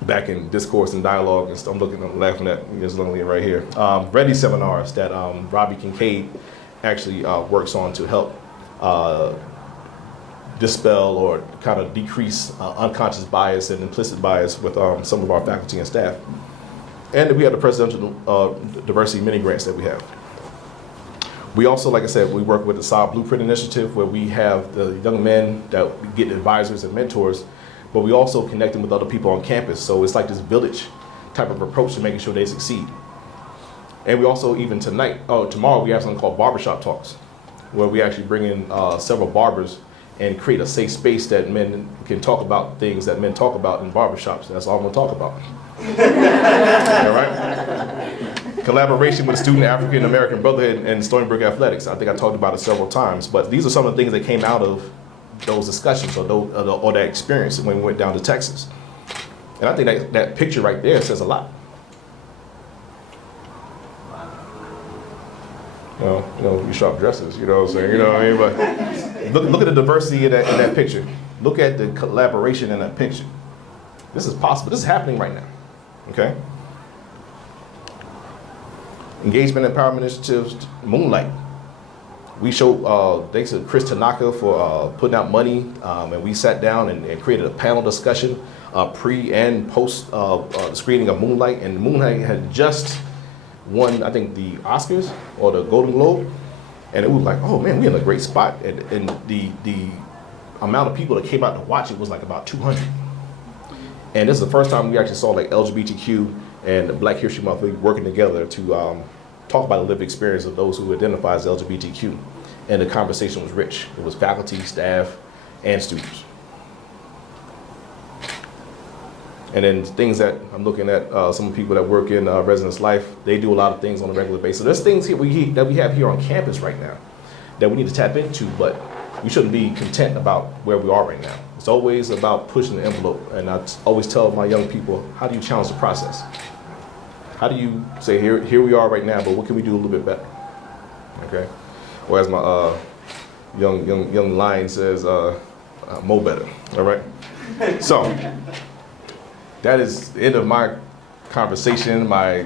back in discourse and dialogue. And I'm laughing at this young lady right here. Ready seminars that Robbie Kincaid actually works on to help dispel or kind of decrease unconscious bias and implicit bias with some of our faculty and staff. And we have the presidential diversity mini grants that we have. We also, like I said, we work with the SBU Blueprint Initiative, where we have the young men that get advisors and mentors, but we also connect them with other people on campus. So it's like this village type of approach to making sure they succeed. And we also, even tomorrow, we have something called Barbershop Talks, where we actually bring in several barbers and create a safe space that men can talk about things that men talk about in barbershops. That's all I'm gonna talk about. All right? collaboration with the Student African American Brotherhood and Stony Brook Athletics. I think I talked about it several times, but these are some of the things that came out of those discussions or that experience when we went down to Texas. And I think that picture right there says a lot. You sharp dresses, you know what I'm saying? You know what I mean? But look at the diversity in that picture. Look at the collaboration in that picture. This is possible. This is happening right now. Okay? Engagement Empowerment Initiatives, Moonlight. We showed thanks to Chris Tanaka for putting out money, and we sat down and created a panel discussion pre and post the screening of Moonlight. And Moonlight had just won, I think, the Oscars or the Golden Globe, and it was like, oh man, we're in a great spot. And the amount of people that came out to watch it was like about 200. And this is the first time we actually saw like LGBTQ and Black History Month working together to talk about the lived experience of those who identify as LGBTQ. And the conversation was rich. It was faculty, staff, and students. And then things that I'm looking at, some people that work in residence life, they do a lot of things on a regular basis. There's things here that we have here on campus right now that we need to tap into, but we shouldn't be content about where we are right now. It's always about pushing the envelope. And I always tell my young people, how do you challenge the process? How do you say, here we are right now, but what can we do a little bit better? Okay? Or as my young lion says, more better, all right? So, that is the end of my conversation, my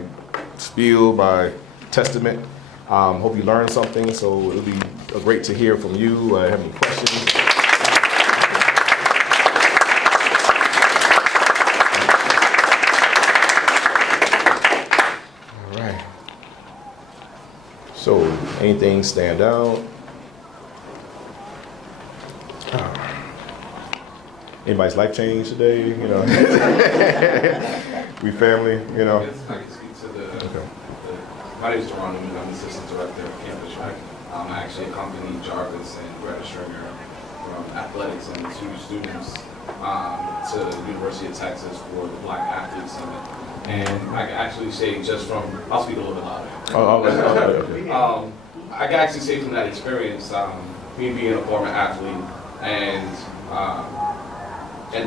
spiel, my testament. Hope you learned something, so it'll be great to hear from you. Have any questions? All right. So, anything stand out? Anybody's life changed today, you know? We family, you know? Yes, I can speak to Okay. my name is Jerron Newman. I'm the Assistant Director of Campus Rec. I actually accompanied Jarvis and Greta Stringer from athletics and two students to the University of Texas for the Black Athlete Summit. And I can actually say I'll speak a little bit louder. Okay. I can actually say from that experience, me being a former athlete and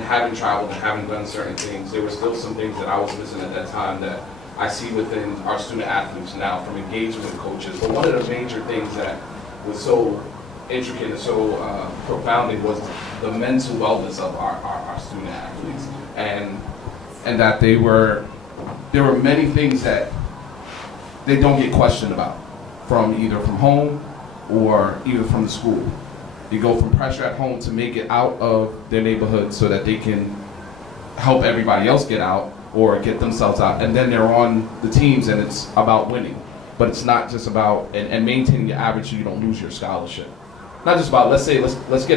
having traveled and having done certain things, there were still some things that I was missing at that time that I see within our student athletes now from engagement with coaches. But one of the major things that was so intricate and so profounding was the mental wellness of our student athletes, and that there were many things that they don't get questioned about from either from home or even from the school. You go from pressure at home to make it out of their neighborhood so that they can help everybody else get out or get themselves out. And then they're on the teams and it's about winning. But it's not just about, and maintaining your average so you don't lose your scholarship. Not just about, let's get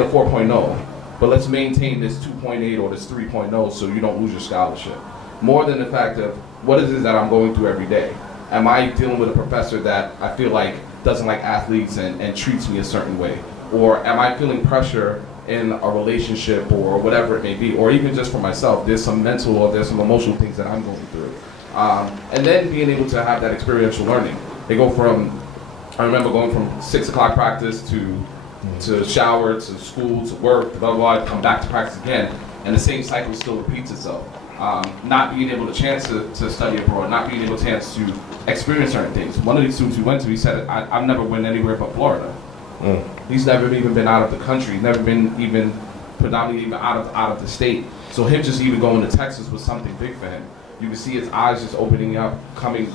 a 4.0, but let's maintain this 2.8 or this 3.0 so you don't lose your scholarship. More than the fact of, what is it that I'm going through every day? Am I dealing with a professor that I feel like doesn't like athletes and treats me a certain way? Or am I feeling pressure in a relationship or whatever it may be? Or even just for myself, there's some mental or there's some emotional things that I'm going through. And then being able to have that experiential learning. I remember going from 6 o'clock practice to shower, to school, to work, to blah, blah, blah, come back to practice again, and the same cycle still repeats itself. Not being able to chance to study abroad, not being able to chance to experience certain things. One of these students we went to, he said, I've never been anywhere but Florida. He's never even been out of the country, never been even predominantly even out of the state. So him just even going to Texas was something big for him. You can see his eyes just opening up,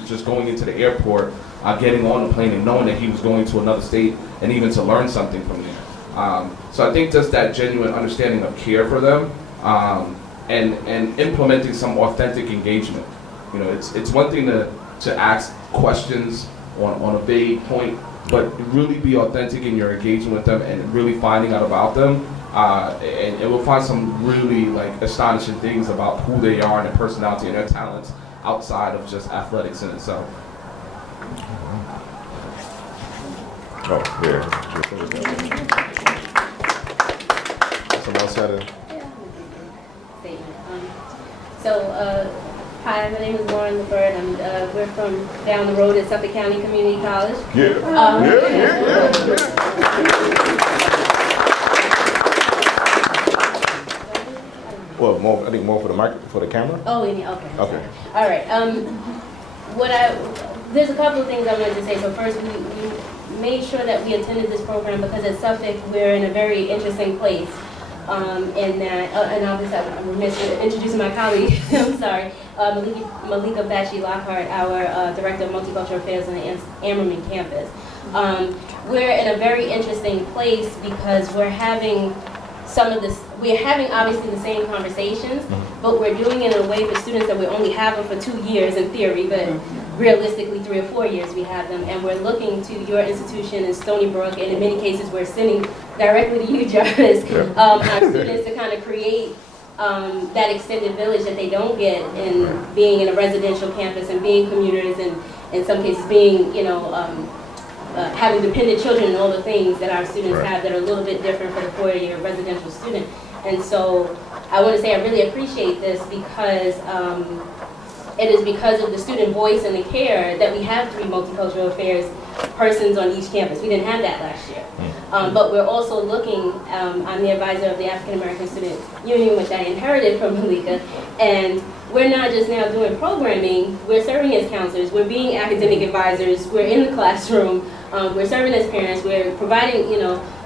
just going into the airport, getting on the plane and knowing that he was going to another state and even to learn something from there. So I think just that genuine understanding of care for them and implementing some authentic engagement. You know, it's one thing to ask questions on a vague point, but really be authentic in your engagement with them and really finding out about them. And we'll find some really astonishing things about who they are and their personality and their talents outside of just athletics in itself. Oh, yeah. Someone else had a... Hi, my name is Lauren LeBird. I'm with We're from down the road at Suffolk County Community College. Yeah. Well, more, I think more for the mic, for the camera. Oh, yeah, okay. Okay. All right. There's a couple of things I wanted to say. So first, we made sure that we attended this program because at Suffolk, we're in a very interesting place. In that, and obviously I'm remiss in introducing my colleague, I'm sorry, Malika Bachi-Lockhart, our Director of Multicultural Affairs on the Ammerman campus. We're in a very interesting place because we're having obviously the same conversations, but we're doing it in a way for students that we only have them for 2 years in theory, but realistically 3 or 4 years we have them, and we're looking to your institution in Stony Brook, and in many cases we're sending directly to you, Jarvis, our students to kind of create that extended village that they don't get in being in a residential campus and being commuters, and in some cases being, having dependent children and all the things that our students have that are a little bit different for the 4-year residential student. And so I want to say I really appreciate this because it is because of the student voice and the care that we have 3 multicultural affairs persons on each campus. We didn't have that last year. But we're also looking, I'm the advisor of the African American Student Union, which I inherited from Malika, and we're not just now doing programming, we're serving as counselors, we're being academic advisors, we're in the classroom, we're serving as parents, we're providing,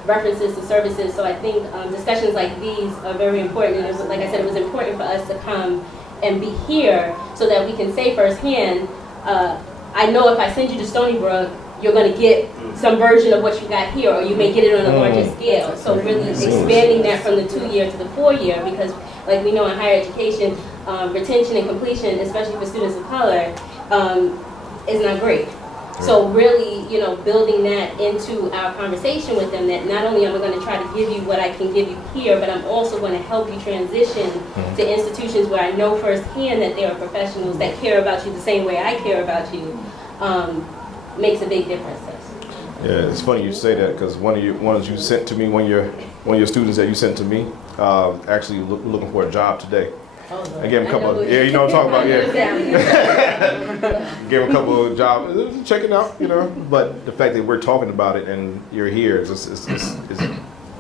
references to services. So I think discussions like these are very important. And like I said, it was important for us to come and be here so that we can say firsthand, I know if I send you to Stony Brook, you're going to get some version of what you got here, or you may get it on a larger scale. So really expanding that from the 2-year to the 4-year, because like we know in higher education, retention and completion, especially for students of color, is not great. So really, building that into our conversation with them, that not only am I going to try to give you what I can give you here, but I'm also going to help you transition to institutions where I know firsthand that there are professionals that care about you the same way I care about you, makes a big difference. Yeah, it's funny you say that because one of you sent to me, one of your students that you sent to me, actually looking for a job today. I gave him a couple of, you know what I'm talking about, Gave him a couple of jobs, checking out, but the fact that we're talking about it and you're here,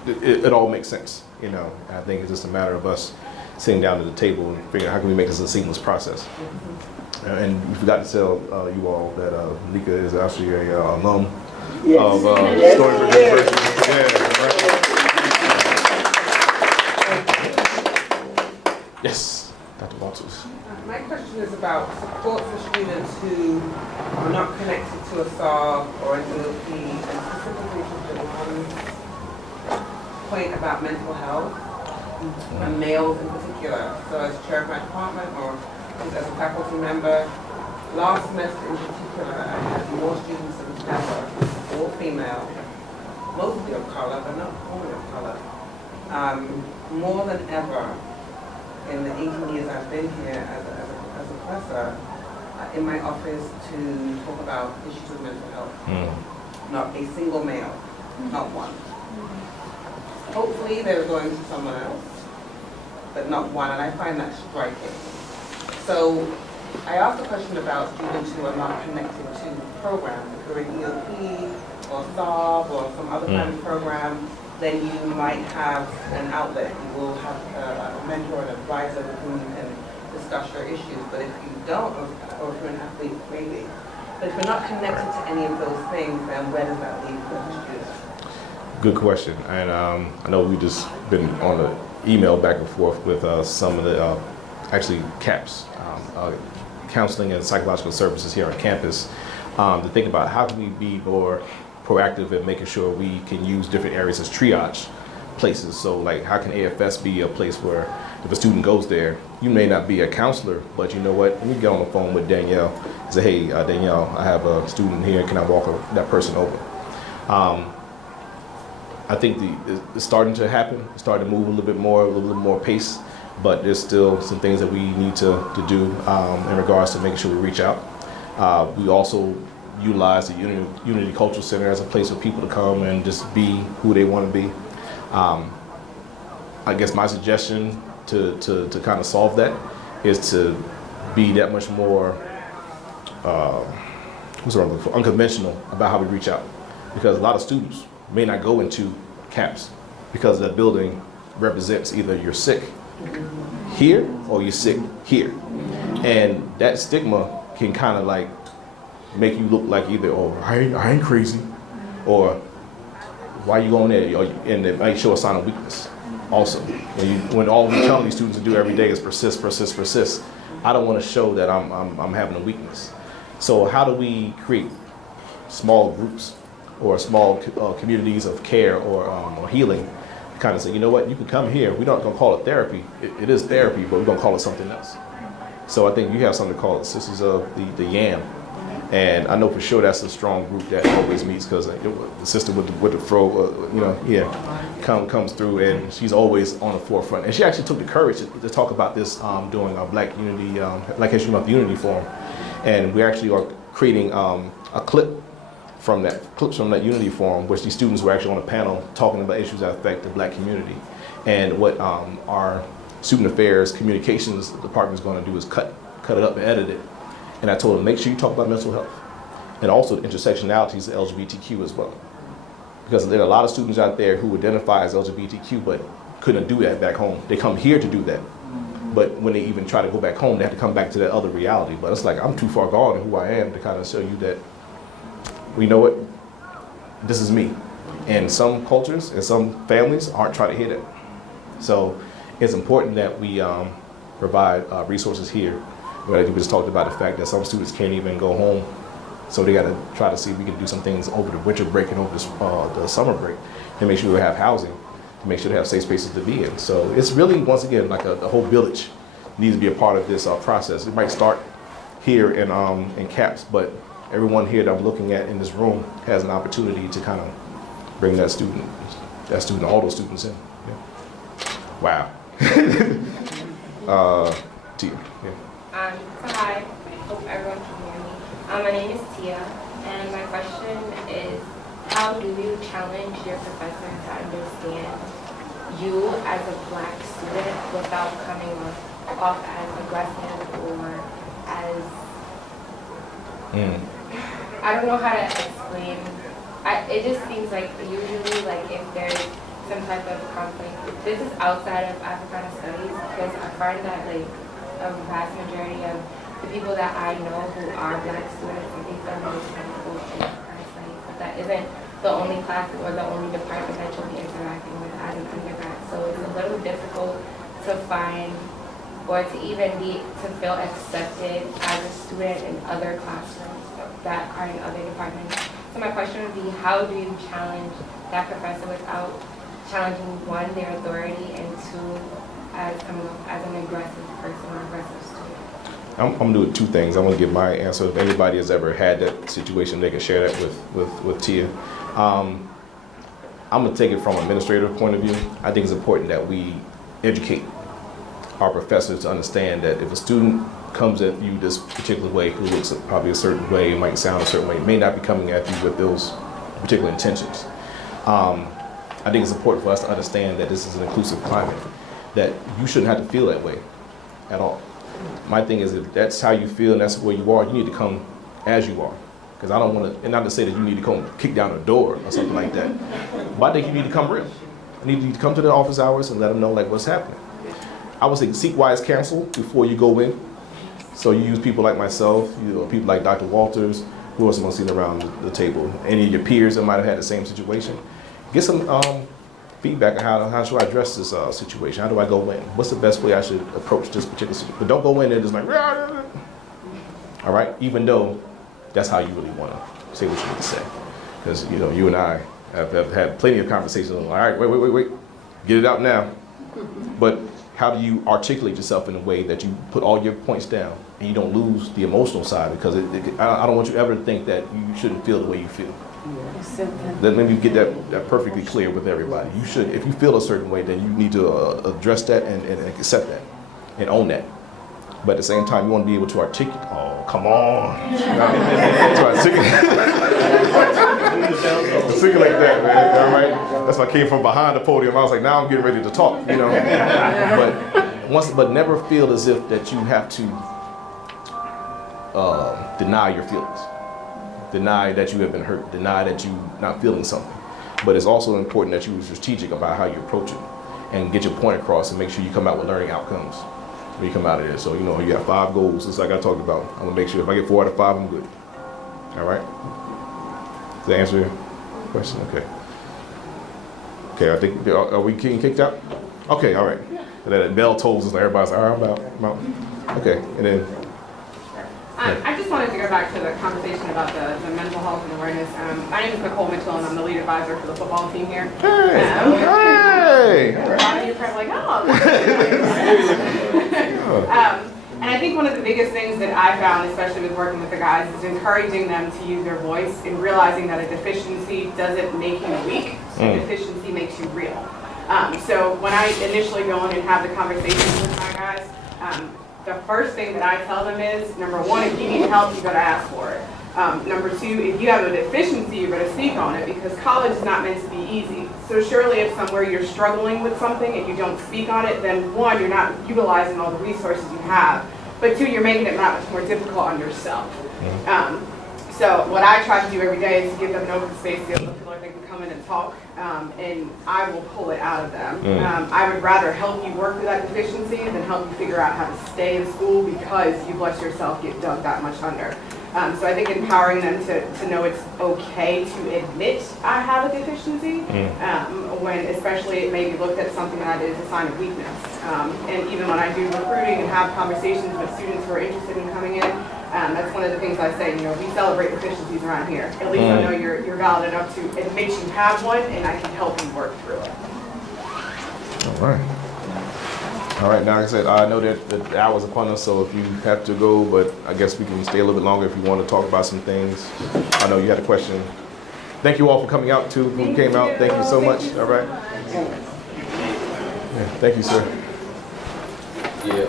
it all makes sense, I think it's just a matter of us sitting down at the table and figuring out how can we make this a seamless process. And we forgot to tell you all that Malika is actually a alum of Stony Brook University. Yes, Dr. Walters. My question is about support for students who are not connected to a SOB or an EOP, and specifically to the one point about mental health, and males in particular. So as chair of my department or as a faculty member, last semester in particular, I had more students than ever, all female, mostly of color, but not only of color, more than ever. In the 18 years I've been here as a professor, in my office to talk about issues of mental health. Not a single male, not one. Hopefully they're going to someone else, but not one, and I find that striking. So I asked a question about students who are not connected to programs, if you're an EOP or SOB or some other kind of program, then you might have an outlet. You will have a mentor, an advisor with whom you can discuss your issues. But if you don't, or if you're an athlete, maybe. But if you're not connected to any of those things, then where does that leave the student? Good question. And I know we've just been on the email back and forth with some of the, actually CAPS, Counseling and Psychological Services here on campus, to think about how can we be more proactive in making sure we can use different areas as triage places. So like how can AFS be a place where if a student goes there, you may not be a counselor, but you know what, let me get on the phone with Danielle and say, hey, Danielle, I have a student here, can I walk that person over? I think it's starting to happen, it's starting to move a little more pace, but there's still some things that we need to do in regards to making sure we reach out. We also utilize the Unity Cultural Center as a place for people to come and just be who they want to be. I guess my suggestion to kind of solve that is to be that much more unconventional about how we reach out, because a lot of students may not go into camps because that building represents either you're sick here or you're sick here, and that stigma can kind of like make you look like either, oh, I ain't crazy, or why you going there, and it might show a sign of weakness also. When all we tell these students to do every day is persist, persist, persist, I don't want to show that I'm having a weakness. So how do we create small groups or small communities of care or healing? Kind of say, you know what, you can come here. We're not going to call it therapy. It is therapy, but we're going to call it something else. So I think you have something called Sisters of the YAM. And I know for sure that's a strong group that always meets, because the sister with the fro, comes through, and she's always on the forefront. And she actually took the courage to talk about this during our Black History Month Unity Forum. And we actually are creating clips from that Unity Forum, which these students were actually on a panel talking about issues that affect the Black community. And what our Student Affairs Communications Department is going to do is cut it up and edit it. And I told them, make sure you talk about mental health and also the intersectionalities of LGBTQ as well. Because there are a lot of students out there who identify as LGBTQ but couldn't do that back home. They come here to do that. But when they even try to go back home, they have to come back to that other reality. But it's like, I'm too far gone in who I am to kind of show you that, well, you know what, this is me. And some cultures and some families aren't trying to hear that. So it's important that we provide resources here. We just talked about the fact that some students can't even go home, so they got to try to see if we can do some things over the winter break and over the summer break to make sure they have housing, to make sure they have safe spaces to be in. So it's really, once again, like the whole village needs to be a part of this process. It might start here in CAPS, but everyone here that I'm looking at in this room has an opportunity to kind of bring all those students in. Yeah. Wow. Tia. Yeah. So hi, hope everyone can hear me. My name is Tia, and my question is, how do you challenge your professor to understand you as a Black student without coming off as aggressive or as, I don't know how to explain. It just seems like usually, like, if there's some type of conflict, this is outside of Africana studies, because I find that, like, a vast majority of the people that I know who are Black students, they feel most comfortable in Africana studies, but that isn't the only classes or the only department that you'll be interacting with as an undergrad. So it's a little difficult to find or to even to feel accepted as a student in other classrooms that are in other departments. So my question would be, how do you challenge that professor without challenging, one, their authority, and two, as an aggressive person or aggressive student? I'm gonna do two things. I'm gonna give my answer. If anybody has ever had that situation, they can share that with Tia. I'm gonna take it from an administrative point of view. I think it's important that we educate our professors to understand that if a student comes at you this particular way, who looks probably a certain way, might sound a certain way, may not be coming at you with those particular intentions. I think it's important for us to understand that this is an inclusive climate, that you shouldn't have to feel that way at all. My thing is, if that's how you feel and that's where you are, you need to come as you are. Because I don't want to, and not to say that you need to come kick down a door or something like that, but I think you need to come real. You need to come to the office hours and let them know like what's happening. I would say seek wise counsel before you go in. So you use people like myself, people like Dr. Walters, who else am I seeing around the table? Any of your peers that might have had the same situation. Get some feedback on how should I address this situation? How do I go in? What's the best way I should approach this particular situation? But don't go in there just like, rah! All right? Even though that's how you really want to say what you need to say. Because you and I have had plenty of conversations. All right, wait, get it out now. But how do you articulate yourself in a way that you put all your points down and you don't lose the emotional side? Because I don't want you ever to think that you shouldn't feel the way you feel. Let me get that perfectly clear with everybody. You should, if you feel a certain way, then you need to address that and accept that and own that. But at the same time, you want to be able to articulate. Oh, come on! To articulate that, man. All right. That's why I came from behind the podium. I was like, now I'm getting ready to talk. But never feel as if that you have to deny your feelings, deny that you have been hurt, deny that you're not feeling something. But it's also important that you're strategic about how you approach it and get your point across and make sure you come out with learning outcomes when you come out of there. So, you know, you have 5 goals, just like I talked about. I'm gonna make sure if I get 4 out of 5, I'm good. All right? Does that answer your question? Okay. Okay, I think, are we getting kicked out? Okay, all right. So that bell tolls us, like everybody's like, all right, I'm out. Okay, and then. I just wanted to go back to the conversation about the mental health and awareness. My name is Nicole Mitchell, and I'm the lead advisor for the football team here. Hey! A lot of you are probably like, oh. And I think one of the biggest things that I found, especially with working with the guys, is encouraging them to use their voice and realizing that a deficiency doesn't make you weak, a deficiency makes you real. So when I initially go in and have the conversations with my guys, the first thing that I tell them is, number 1, if you need help, you gotta ask for it. Number 2, if you have a deficiency, you gotta speak on it, because college is not meant to be easy. So surely if somewhere you're struggling with something and you don't speak on it, then 1, you're not utilizing all the resources you have, but 2, you're making it much more difficult on yourself. So what I try to do every day is to give them an open space to be able to feel like they can come in and talk, and I will pull it out of them. I would rather help you work through that deficiency than help you figure out how to stay in school because you've let yourself get dug that much under. So I think empowering them to know it's okay to admit I have a deficiency, when especially it may be looked at something that is a sign of weakness. And even when I do recruiting and have conversations with students who are interested in coming in, that's one of the things I say, you know, we celebrate deficiencies around here. At least I know you're valid enough to admit you have one, and I can help you work through it. All right. All right, now like I said, I know that the hour's upon us, so if you have to go, but I guess we can stay a little bit longer if you want to talk about some things. I know you had a question. Thank you all for coming out too, who came out. Thank you so much. All right. Yeah, thank you, sir. Yeah,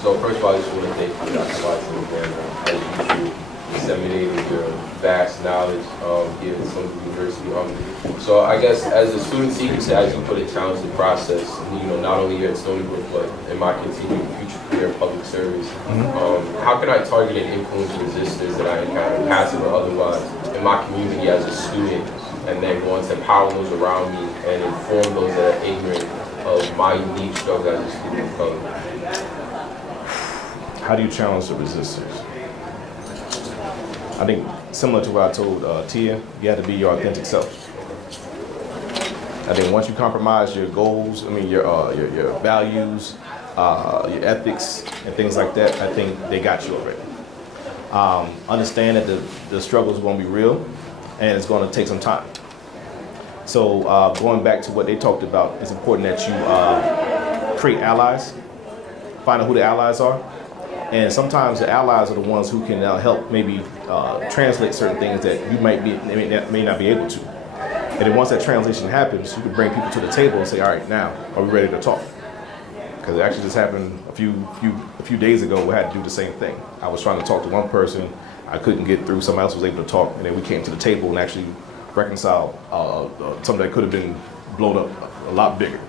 so first of all, I just want to thank you, Dr. Watson, and as usual, disseminating your vast knowledge here at Stony Brook University. So I guess as a student seeking to, as you put it, challenge the process, you know, not only here at Stony Brook, but in my continued future career in public service, how can I target and influence resistors that I encounter, passive or otherwise, in my community as a student, and then going to empower those around me and inform those that are ignorant of my unique struggle as a student of color? How do you challenge the resistors? I think similar to what I told Tia, you have to be your authentic self. I think once you compromise your goals, your values, your ethics, and things like that, I think they got you already. Understand that the struggle is going to be real, and it's going to take some time. So going back to what they talked about, it's important that you create allies, find out who the allies are. And sometimes the allies are the ones who can help maybe translate certain things that you may not be able to. And then once that translation happens, you can bring people to the table and say, all right, now, are we ready to talk? Because it actually just happened a few days ago. We had to do the same thing. I was trying to talk to one person, I couldn't get through, somebody else was able to talk, and then we came to the table and actually reconciled something that could have been blown up a lot bigger.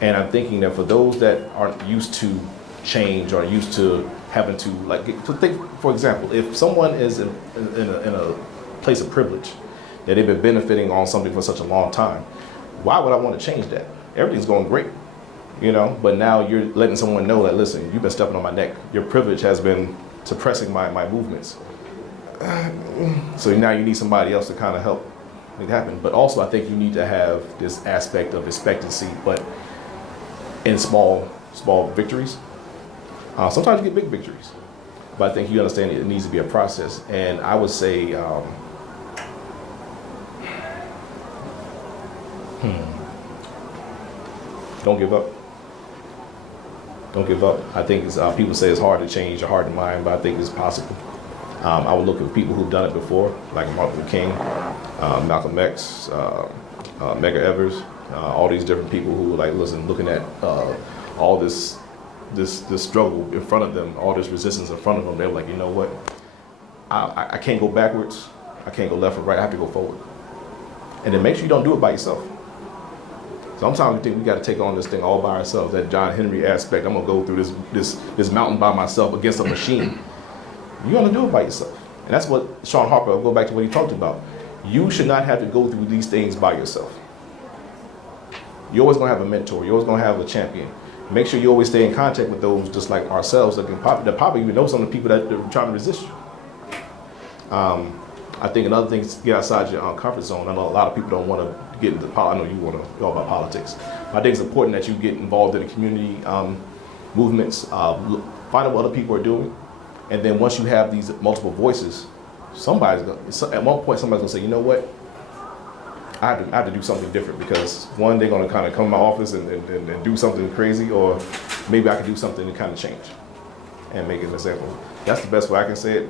And I'm thinking that for those that aren't used to change or used to having to think, for example, if someone is in a place of privilege that they've been benefiting on something for such a long time, why would I want to change that? Everything's going great, you know, but now you're letting someone know that, listen, you've been stepping on my neck. Your privilege has been suppressing my movements. So now you need somebody else to kind of help make it happen. But also I think you need to have this aspect of expectancy, but in small victories. Sometimes you get big victories, but I think you understand it needs to be a process. And I would say, don't give up. Don't give up. I think people say it's hard to change your heart and mind, but I think it's possible. I would look at people who've done it before, like Martin Luther King, Malcolm X, Medgar Evers, all these different people who were like, listen, looking at all this struggle in front of them, all this resistance in front of them, they're like, you know what? I can't go backwards. I can't go left or right. I have to go forward. And then make sure you don't do it by yourself. Sometimes we think we got to take on this thing all by ourselves. That John Henry aspect. I'm gonna go through this mountain by myself against a machine. You're gonna do it by yourself. And that's what Sean Harper, I'll go back to what he talked about. You should not have to go through these things by yourself. You're always gonna have a mentor. You're always gonna have a champion. Make sure you always stay in contact with those just like ourselves that probably even know some of the people that are trying to resist you. I think another thing is to get outside your comfort zone. I know a lot of people don't want to get into politics. I know you want to know about politics. I think it's important that you get involved in the community movements, find out what other people are doing, and then once you have these multiple voices, at one point somebody's gonna say, you know what, I have to do something different, because one, they're gonna kind of come to my office and do something crazy, or maybe I can do something to kind of change and make it an example. That's the best way I can say it.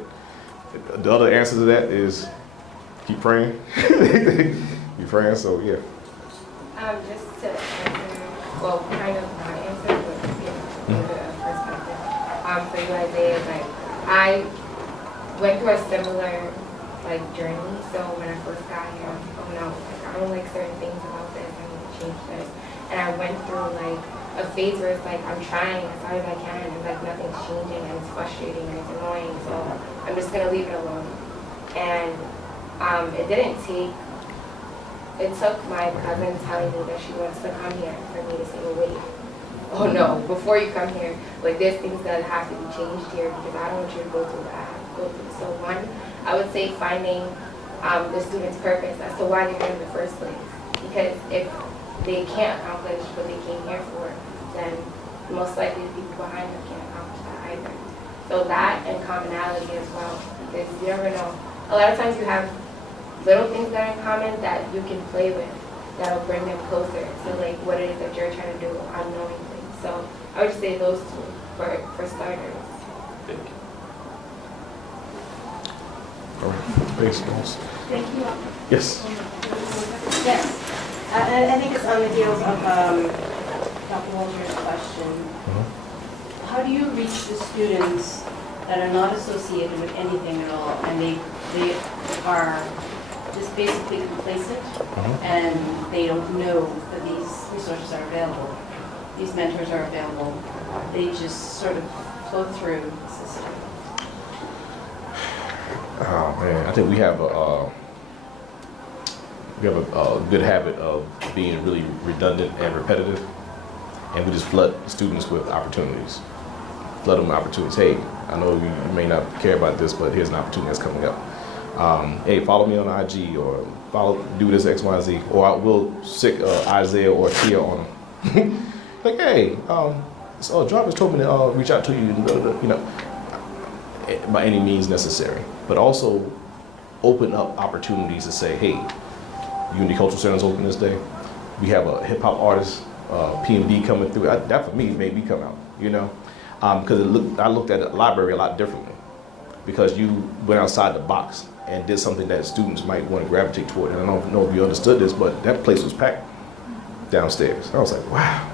The other answer to that is keep praying. Keep praying, so yeah. Just to answer, well, kind of not answer, but just give a little bit of perspective. For you, Isaiah, like, I went through a similar, like, journey. So when I first got here, oh no, like, I don't like certain things about this, I need to change this. And I went through, like, a phase where it's like, I'm trying as hard as I can, and like, nothing's changing, and it's frustrating, and it's annoying, so I'm just gonna leave it alone. And it took my cousin telling me that she wants to come here for me to say, well, wait, oh no, before you come here, like, there's things that have to be changed here, because I don't want you to go through what I have to go through. So one, I would say finding the student's purpose as to why they're here in the first place. Because if they can't accomplish what they came here for, then most likely the people behind them can't accomplish that either. So that and commonality as well, because you never know. A lot of times you have little things that are in common that you can play with that'll bring them closer to like what it is that you're trying to do unknowingly. So I would say those two for starters. Thank you. All right. Thanks, boss. Thank you. Yes. Yes. I think it's on the heels of Dr. Walter's question. How do you reach the students that are not associated with anything at all, and they are just basically complacent, and they don't know that these resources are available, these mentors are available, they just sort of flow through the system? Oh man, I think we have a good habit of being really redundant and repetitive, and we just flood students with opportunities. Flood them with opportunities. Hey, I know you may not care about this, but here's an opportunity that's coming up. Hey, follow me on IG, or do this X, Y, Z, or I will sick Isaiah or Tia on them. Like, hey, so Jarvis told me to reach out to you, you know, by any means necessary, but also open up opportunities to say, hey, Unity Cultural Center is open this day. We have a hip hop artist, PMD coming through. That for me made me come out, you know, because I looked at the library a lot differently, because you went outside the box and did something that students might want to gravitate toward. And I don't know if you understood this, but that place was packed downstairs. I was like, wow,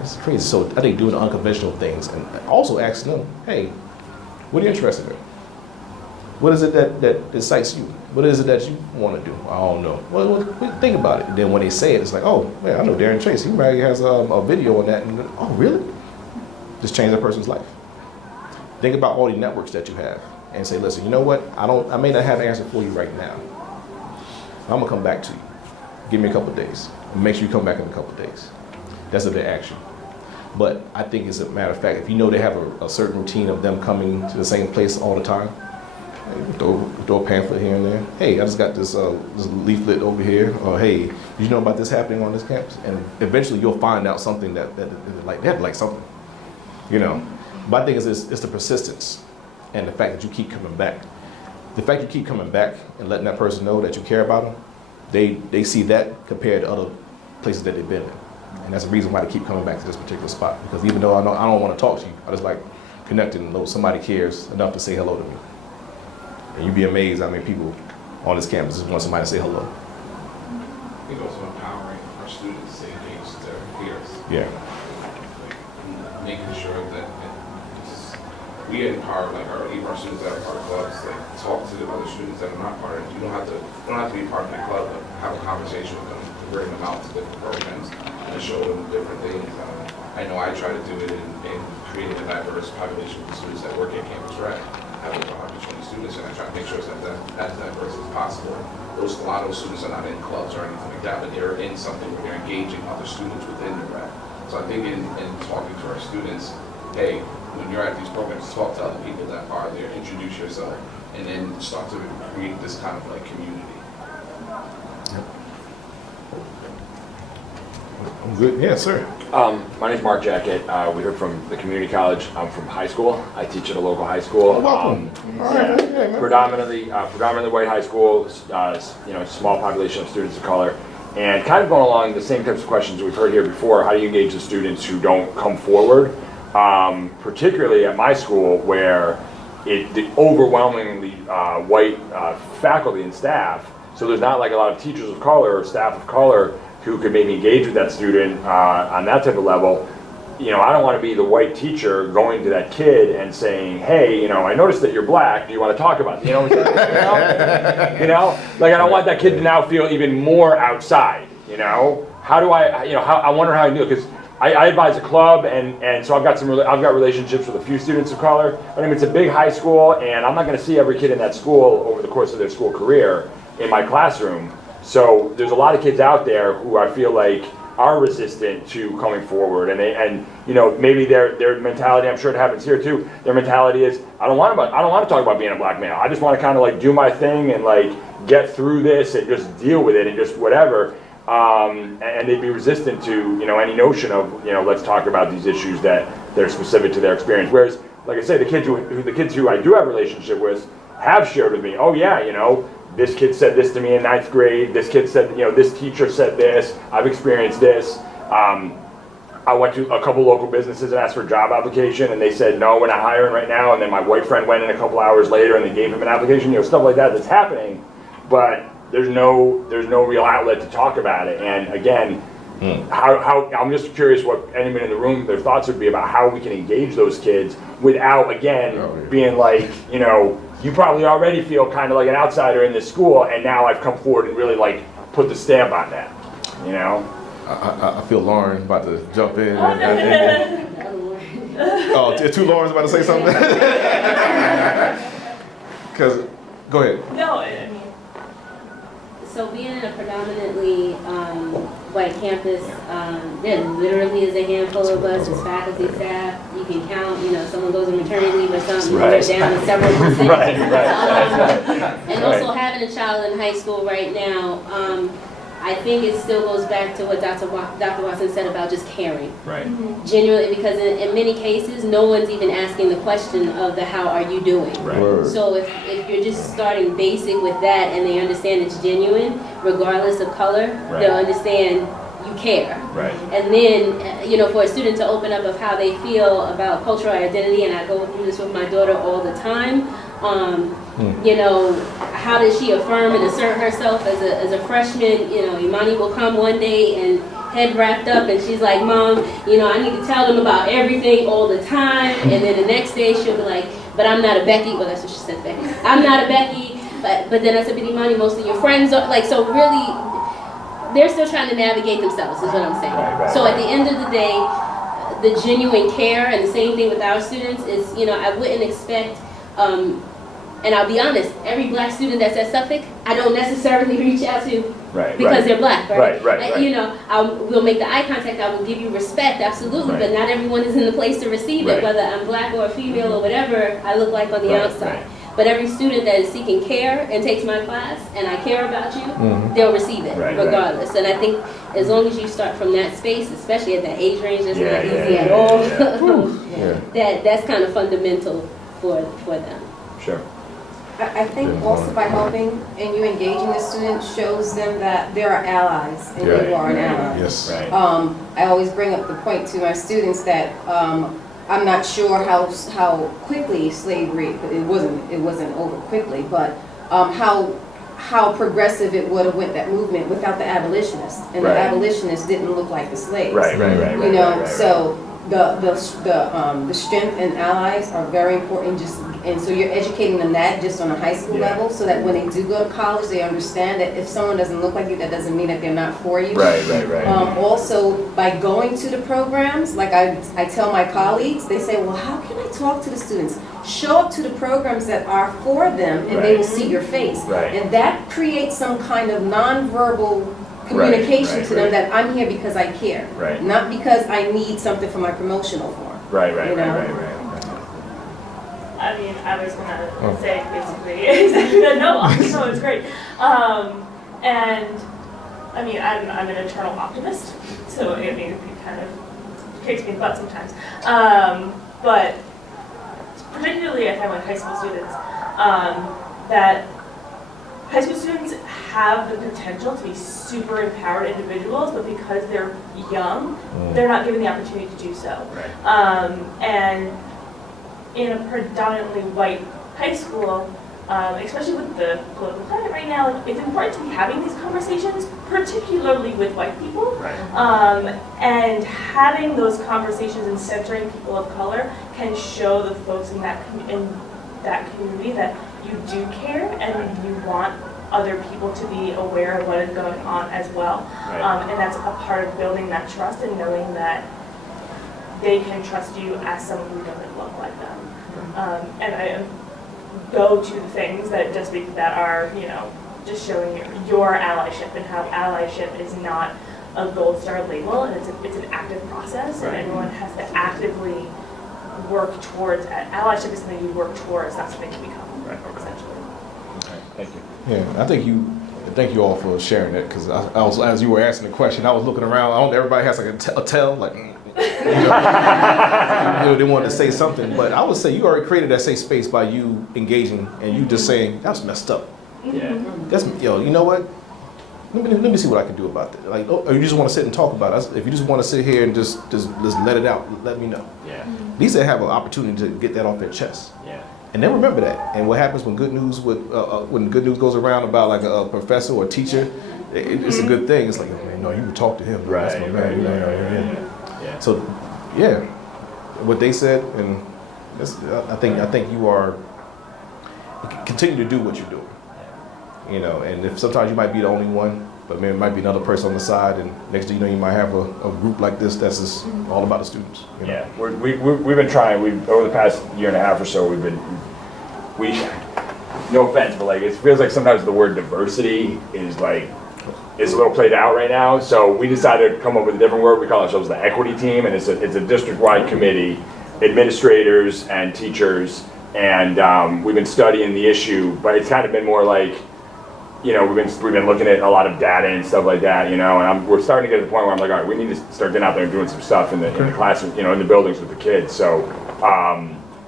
this is crazy. So I think doing unconventional things, and also asking them, hey, what are you interested in? What is it that excites you? What is it that you want to do? I don't know. Well, think about it. And then when they say it, it's like, oh, man, I know Darren Chase. He probably has a video on that. And, oh, really? Just change that person's life. Think about all the networks that you have and say, listen, you know what? I may not have an answer for you right now. I'm going to come back to you. Give me a couple of days. Make sure you come back in a couple of days. That's a bit of action. But I think as a matter of fact, if you know they have a certain routine of them coming to the same place all the time, throw a pamphlet here and there. Hey, I just got this leaflet over here. Or hey, did you know about this happening on this campus? And eventually you'll find out something that like they have like something, you know. But I think it's the persistence and the fact that you keep coming back. The fact you keep coming back and letting that person know that you care about them, they see that compared to other places that they've been in. And that's the reason why they keep coming back to this particular spot. Because even though I don't want to talk to you, I just like connecting and know somebody cares enough to say hello to me. And you'd be amazed how many people on this campus just want somebody to say hello. I think also empowering our students to engage their peers. Yeah. Like, making sure that we empower our students that are part of clubs. Like, talk to the other students that are not part of it. You don't have to be part of the club, but have a conversation with them to bring them out to different programs and to show them different things. I know I try to do it in creating a diverse population of students that work at Campus Rec. have over 120 students, and I try to make sure it's as diverse as possible. A lot of those students are not in clubs or anything like that, but they're in something where they're engaging other students within the rep. So I think in talking to our students, hey, when you're at these programs, talk to other people that are there, introduce yourself, and then start to create this kind of like community. I'm good. Yeah, sir. My name's Mark Jackett. We heard from the community college. I'm from high school. I teach at a local high school. Oh, welcome. All right. Yeah, man. Predominantly white high school. Small population of students of color. And kind of going along the same types of questions we've heard here before. How do you engage the students who don't come forward? Particularly at my school, where the overwhelmingly white faculty and staff. So there's not like a lot of teachers of color or staff of color who could maybe engage with that student on that type of level. You know, I don't want to be the white teacher going to that kid and saying, hey, you know, I noticed that you're black. Do you want to talk about it? You know, like I don't want that kid to now feel even more outside. You know, how do I? You know, I wonder how I do it, because I advise a club, and so I've got relationships with a few students of color. But I mean, it's a big high school, and I'm not going to see every kid in that school over the course of their school career in my classroom. So there's a lot of kids out there who I feel like are resistant to coming forward, and you know, maybe their mentality, I'm sure it happens here too, their mentality is, I don't want to talk about being a black male. I just want to kind of like do my thing and like get through this and just deal with it and just whatever. And they'd be resistant to, you know, any notion of, you know, let's talk about these issues that they're specific to their experience. Whereas, like I say, the kids who I do have a relationship with have shared with me, oh yeah, you know, this kid said this to me in 9th grade, this kid said, you know, this teacher said this, I've experienced this. I went to a couple local businesses and asked for a job application, and they said, no, we're not hiring right now. And then my boyfriend went in a couple hours later and they gave him an application, you know, stuff like that that's happening. But there's no real outlet to talk about it. And again, how I'm just curious what anyone in the room, their thoughts would be about how we can engage those kids without, again, being like, you know, you probably already feel kind of like an outsider in this school, and now I've come forward and really like put the stamp on that, you know? I feel Lauren about to jump in. Oh, two Laurens about to say something? Because, go ahead. No, I mean. So being in a predominantly white campus, there literally is a handful of us as faculty, staff. You can count, you know, someone goes on maternity leave or something, right. They're down to several percent. Right. And also having a child in high school right now, I think it still goes back to what Dr. Watson said about just caring. Right. Genuinely, because in many cases, no one's even asking the question of the how are you doing. Right. So if you're just starting basic with that and they understand it's genuine, regardless of color, Right. they'll understand you care. Right. And then, you know, for a student to open up of how they feel about cultural identity, and I go through this with my daughter all the time, you know, how does she affirm and assert herself as a freshman? You know, Imani will come one day and head wrapped up and she's like, Mom, you know, I need to tell them about everything all the time. And then the next day she'll be like, but I'm not a Becky. Well, that's what she said, Becky. I'm not a Becky. But then I said, but Imani, most of your friends are, like, so really, they're still trying to navigate themselves, is what I'm saying. Right. So at the end of the day, the genuine care, and the same thing with our students, is, you know, I wouldn't expect, and I'll be honest, every black student that's at Suffolk, I don't necessarily reach out to because they're black, right? Right. You know, we'll make the eye contact, I will give you respect, absolutely, but not everyone is in the place to receive it, whether I'm black or a female or whatever I look like on the outside. But every student that is seeking care and takes my class, and I care about you, they'll receive it regardless. And I think as long as you start from that space, especially at that age range, that's not easy at all. That's kind of fundamental for them. Sure. I think also by helping and you engaging the students shows them that there are allies and you are an ally. Yes. Right. I always bring up the point to my students that I'm not sure how quickly slavery, it wasn't over quickly, but how progressive it would have went, that movement, without the abolitionists, and the abolitionists didn't look like the slaves. Right. You know, so the strength and allies are very important. And so you're educating them that just on a high school level, so that when they do go to college, they understand that if someone doesn't look like you, that doesn't mean that they're not for you. Right. Also, by going to the programs, like I tell my colleagues, they say, well, how can I talk to the students. Show up to the programs that are for them, and they will see your face. Right. And that creates some kind of nonverbal communication to them that I'm here because I care. Right. Not because I need something for my promotional form. Right. You know? I mean, I was gonna say basically exactly that. No, it's great. And I mean, I'm an eternal optimist, so I mean, it kind of kicks me in the butt sometimes. But particularly I find with high school students, that high school students have the potential to be super empowered individuals, but because they're young, they're not given the opportunity to do so. Right. And in a predominantly white high school, especially with the political climate right now, like, it's important to be having these conversations, particularly with white people. Right. And having those conversations and centering people of color can show the folks in that community that you do care and you want other people to be aware of what is going on as well. Right. And that's a part of building that trust and knowing that they can trust you as someone who doesn't look like them. And I go to the things that are, just showing your allyship and how allyship is not a gold star label, and it's an active process, and everyone has to actively work towards. Allyship is something you work towards, not something you become, essentially. Okay, thank you. Yeah, thank you all for sharing that, because I was, as you were asking the question, I was looking around. Everybody has like a tell, like, they wanted to say something, but I would say you already created that safe space by you engaging and you just saying, that's messed up. Yeah. That's, you know what? Let me see what I can do about that. Like, or you just want to sit and talk about it. If you just want to sit here and just let it out, let me know. Yeah. At least they have an opportunity to get that off their chest. Yeah. And then remember that. And what happens when good news when good news goes around about like a professor or a teacher, it's a good thing. It's like, oh man, no, you can talk to him. Right. That's my man. Yeah. So, yeah, what they said, and I think you are continue to do what you're doing. And if sometimes you might be the only one, but maybe it might be another person on the side, and next thing you know, you might have a group like this that's just all about the students. Yeah, we've been trying. Over the past year and a half or so, no offense, but like it feels like sometimes the word diversity is a little played out right now. So we decided to come up with a different word. We call ourselves the equity team, and it's a district-wide committee, administrators and teachers, and we've been studying the issue. But it's kind of been more like, we've been looking at a lot of data and stuff like that, and we're starting to get to the point where I'm like, all right, we need to start getting out there and doing some stuff in the classroom, in the buildings with the kids. So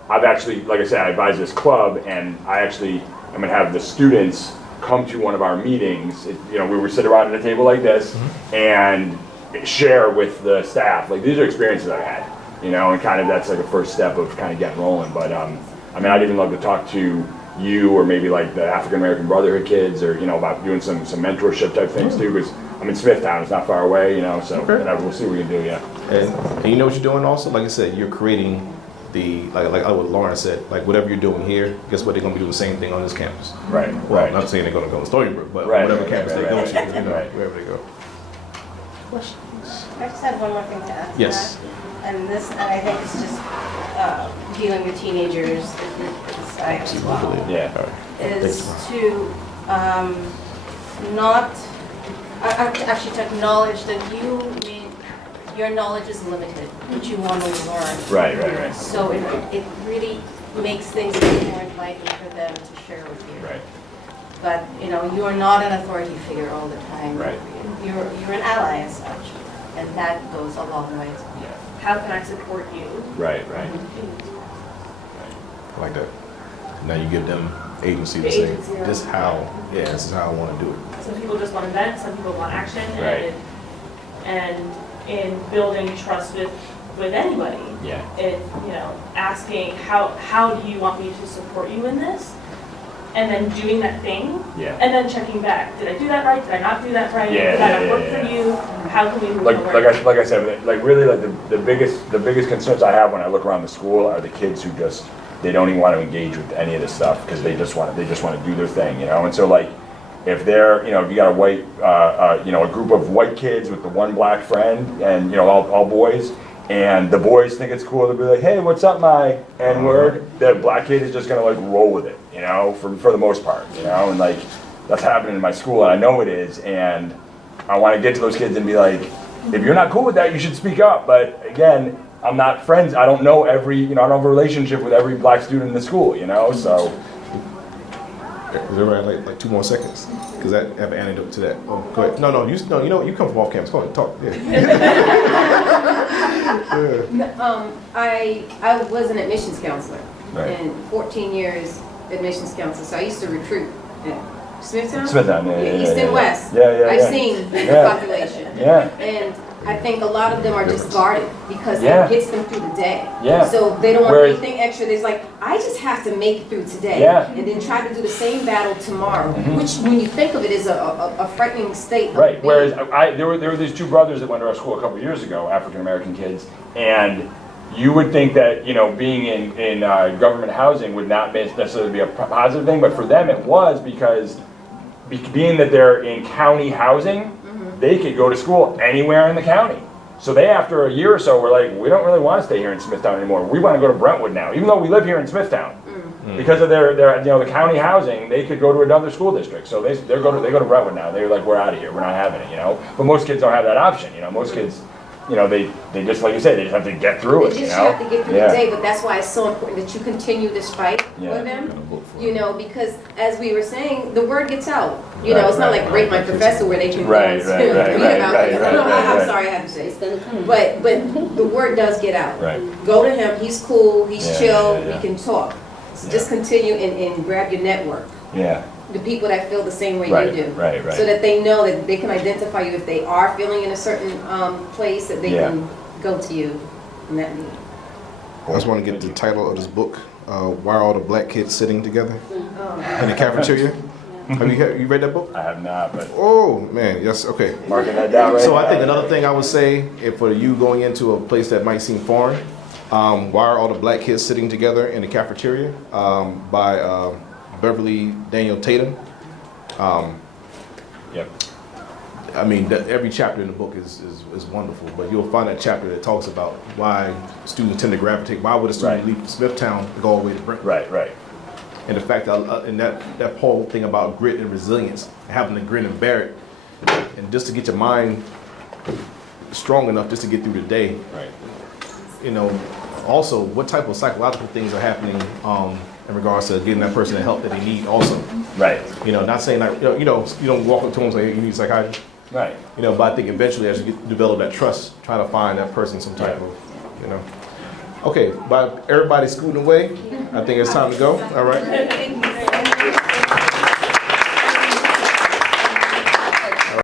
I've actually, like I said, I advise this club, and I'm going to have the students come to one of our meetings. We would sit around at a table like this and share with the staff. Like, these are experiences I've had, and kind of that's like a first step of kind of getting rolling. But I'd even love to talk to you or maybe like the African American Brotherhood kids, or about doing some mentorship type things too, because I'm in Smithtown, it's not far away, so we'll see what we can do. And you know what you're doing also? Like I said, you're creating like what Lauren said, like whatever you're doing here, guess what, they're going to be doing the same thing on this campus. Right. Well, right. I'm not saying they're going to go to Stony Brook, but whatever campus they go to, wherever they go. I just have one more thing to add. Yes. And I think it's just dealing with teenagers, I as well. Yeah. Is to actually to acknowledge that your knowledge is limited, but you want to learn. Right. So it really makes things a bit more inviting for them to share with you. Right. But you are not an authority figure all the time. Right. You're an ally as such, and that goes a long way. Yeah. How can I support you? Right. I like that. Now you give them agency to The say, agency, yeah. this is how I want to do it. Some people just want to vent, some people want action, Right. and in building trust with anybody, Yeah. asking how do you want me to support you in this, and then doing that thing, Yeah. and then checking back. Did I do that right? Did I not do that right? Yeah, Did that yeah, not work yeah, for you? How can we move Like forward? I said, really the biggest concerns I have when I look around the school are the kids who just, they don't even want to engage with any of this stuff because they just want to do their thing, And so if they're, if you got a white, a group of white kids with the one black friend and, all boys, and the boys think it's cool to be like, hey, what's up, my N-word? The black kid is just gonna like roll with it, you know, for the most part, you know, and like that's happening in my school, and I know it is, and I want to get to those kids and be like, if you're not cool with that, you should speak up. But again, I'm not friends. I don't know every, you know, I don't have a relationship with every black student in the school, you know, so. Is everybody like 2 more seconds? Because I have an anecdote to that. Oh, go ahead. No, you know what? You come from off campus. Go ahead, talk. Yeah. I was an admissions counselor, Right. and 14 years admissions counselor. So I used to recruit at Smithtown. Smithtown, East and West. Yeah. I've seen the Yeah. population. Yeah. And I think a lot of them are just guarded because Yeah. it gets them through the day. Yeah. So they don't want Whereas- anything extra. There's like, I just have to make it through today. Yeah. And then try to do the same battle tomorrow, Mhm. which when you think of it is a frightening state. of Right, being. whereas there were these 2 brothers that went to our school a couple years ago, African-American kids, and you would think that, you know, being in government housing would not necessarily be a positive thing, but for them it was because being that they're in county housing, they could go to school anywhere in the county. So they, after a year or so, were like, we don't really want to stay here in Smithtown anymore. We want to go to Brentwood now, even though we live here in Smithtown. Because of their you know, the county housing, they could go to another school district. So they go to Brentwood now. They're like, we're out of here. We're not having it, you know. But most kids don't have that option, you know. Most kids, you know, they just, like you said, they just have to get through it, They you just know. have to get through Yeah. the day, but that's why it's so important that you continue this fight Yeah. for them. You know, because as we were saying, the word gets out. You Right, know, it's not right, like Rate My Professor where they can go Right, and right, read right, about right, it. right, I'm right. sorry I have to say It's it. gonna come. But the word does get out. Right. Go to him, he's cool, he's Yeah, chill, yeah. we can talk. So Yeah. just continue and grab your network. Yeah. The people that feel the same way Right, you do. right, right. So that they know that they can identify you if they are feeling in a certain place, that they Yeah. can go to you in that need. I just want to get the title of this book. Why are all the black kids sitting together in the cafeteria? You read that book? I have not, but Oh man, yes. Okay. marking that down right So I now. think another thing I would say, if for you going into a place that might seem foreign, why are all the black kids sitting together in the cafeteria? By Beverly Daniel Tatum. Yep. I mean, every chapter in the book is wonderful, but you'll find that chapter that talks about why students tend to gravitate. Why would a student Right. leave Smithtown to go all the way to Brentwood? Right. And the fact that, and that whole thing about grit and resilience, having to grin and bear it, and just to get your mind strong enough just to get through the day. Right. You know, also, what type of psychological things are happening in regards to getting that person the help that they need also. Right. You know, not saying like, you don't walk up to them and say, hey, you need psychiatry. Right. You know, but I think eventually as you develop that trust, try to find that person some type of, you know. Okay, by everybody scooting away, I think it's time to go. All right.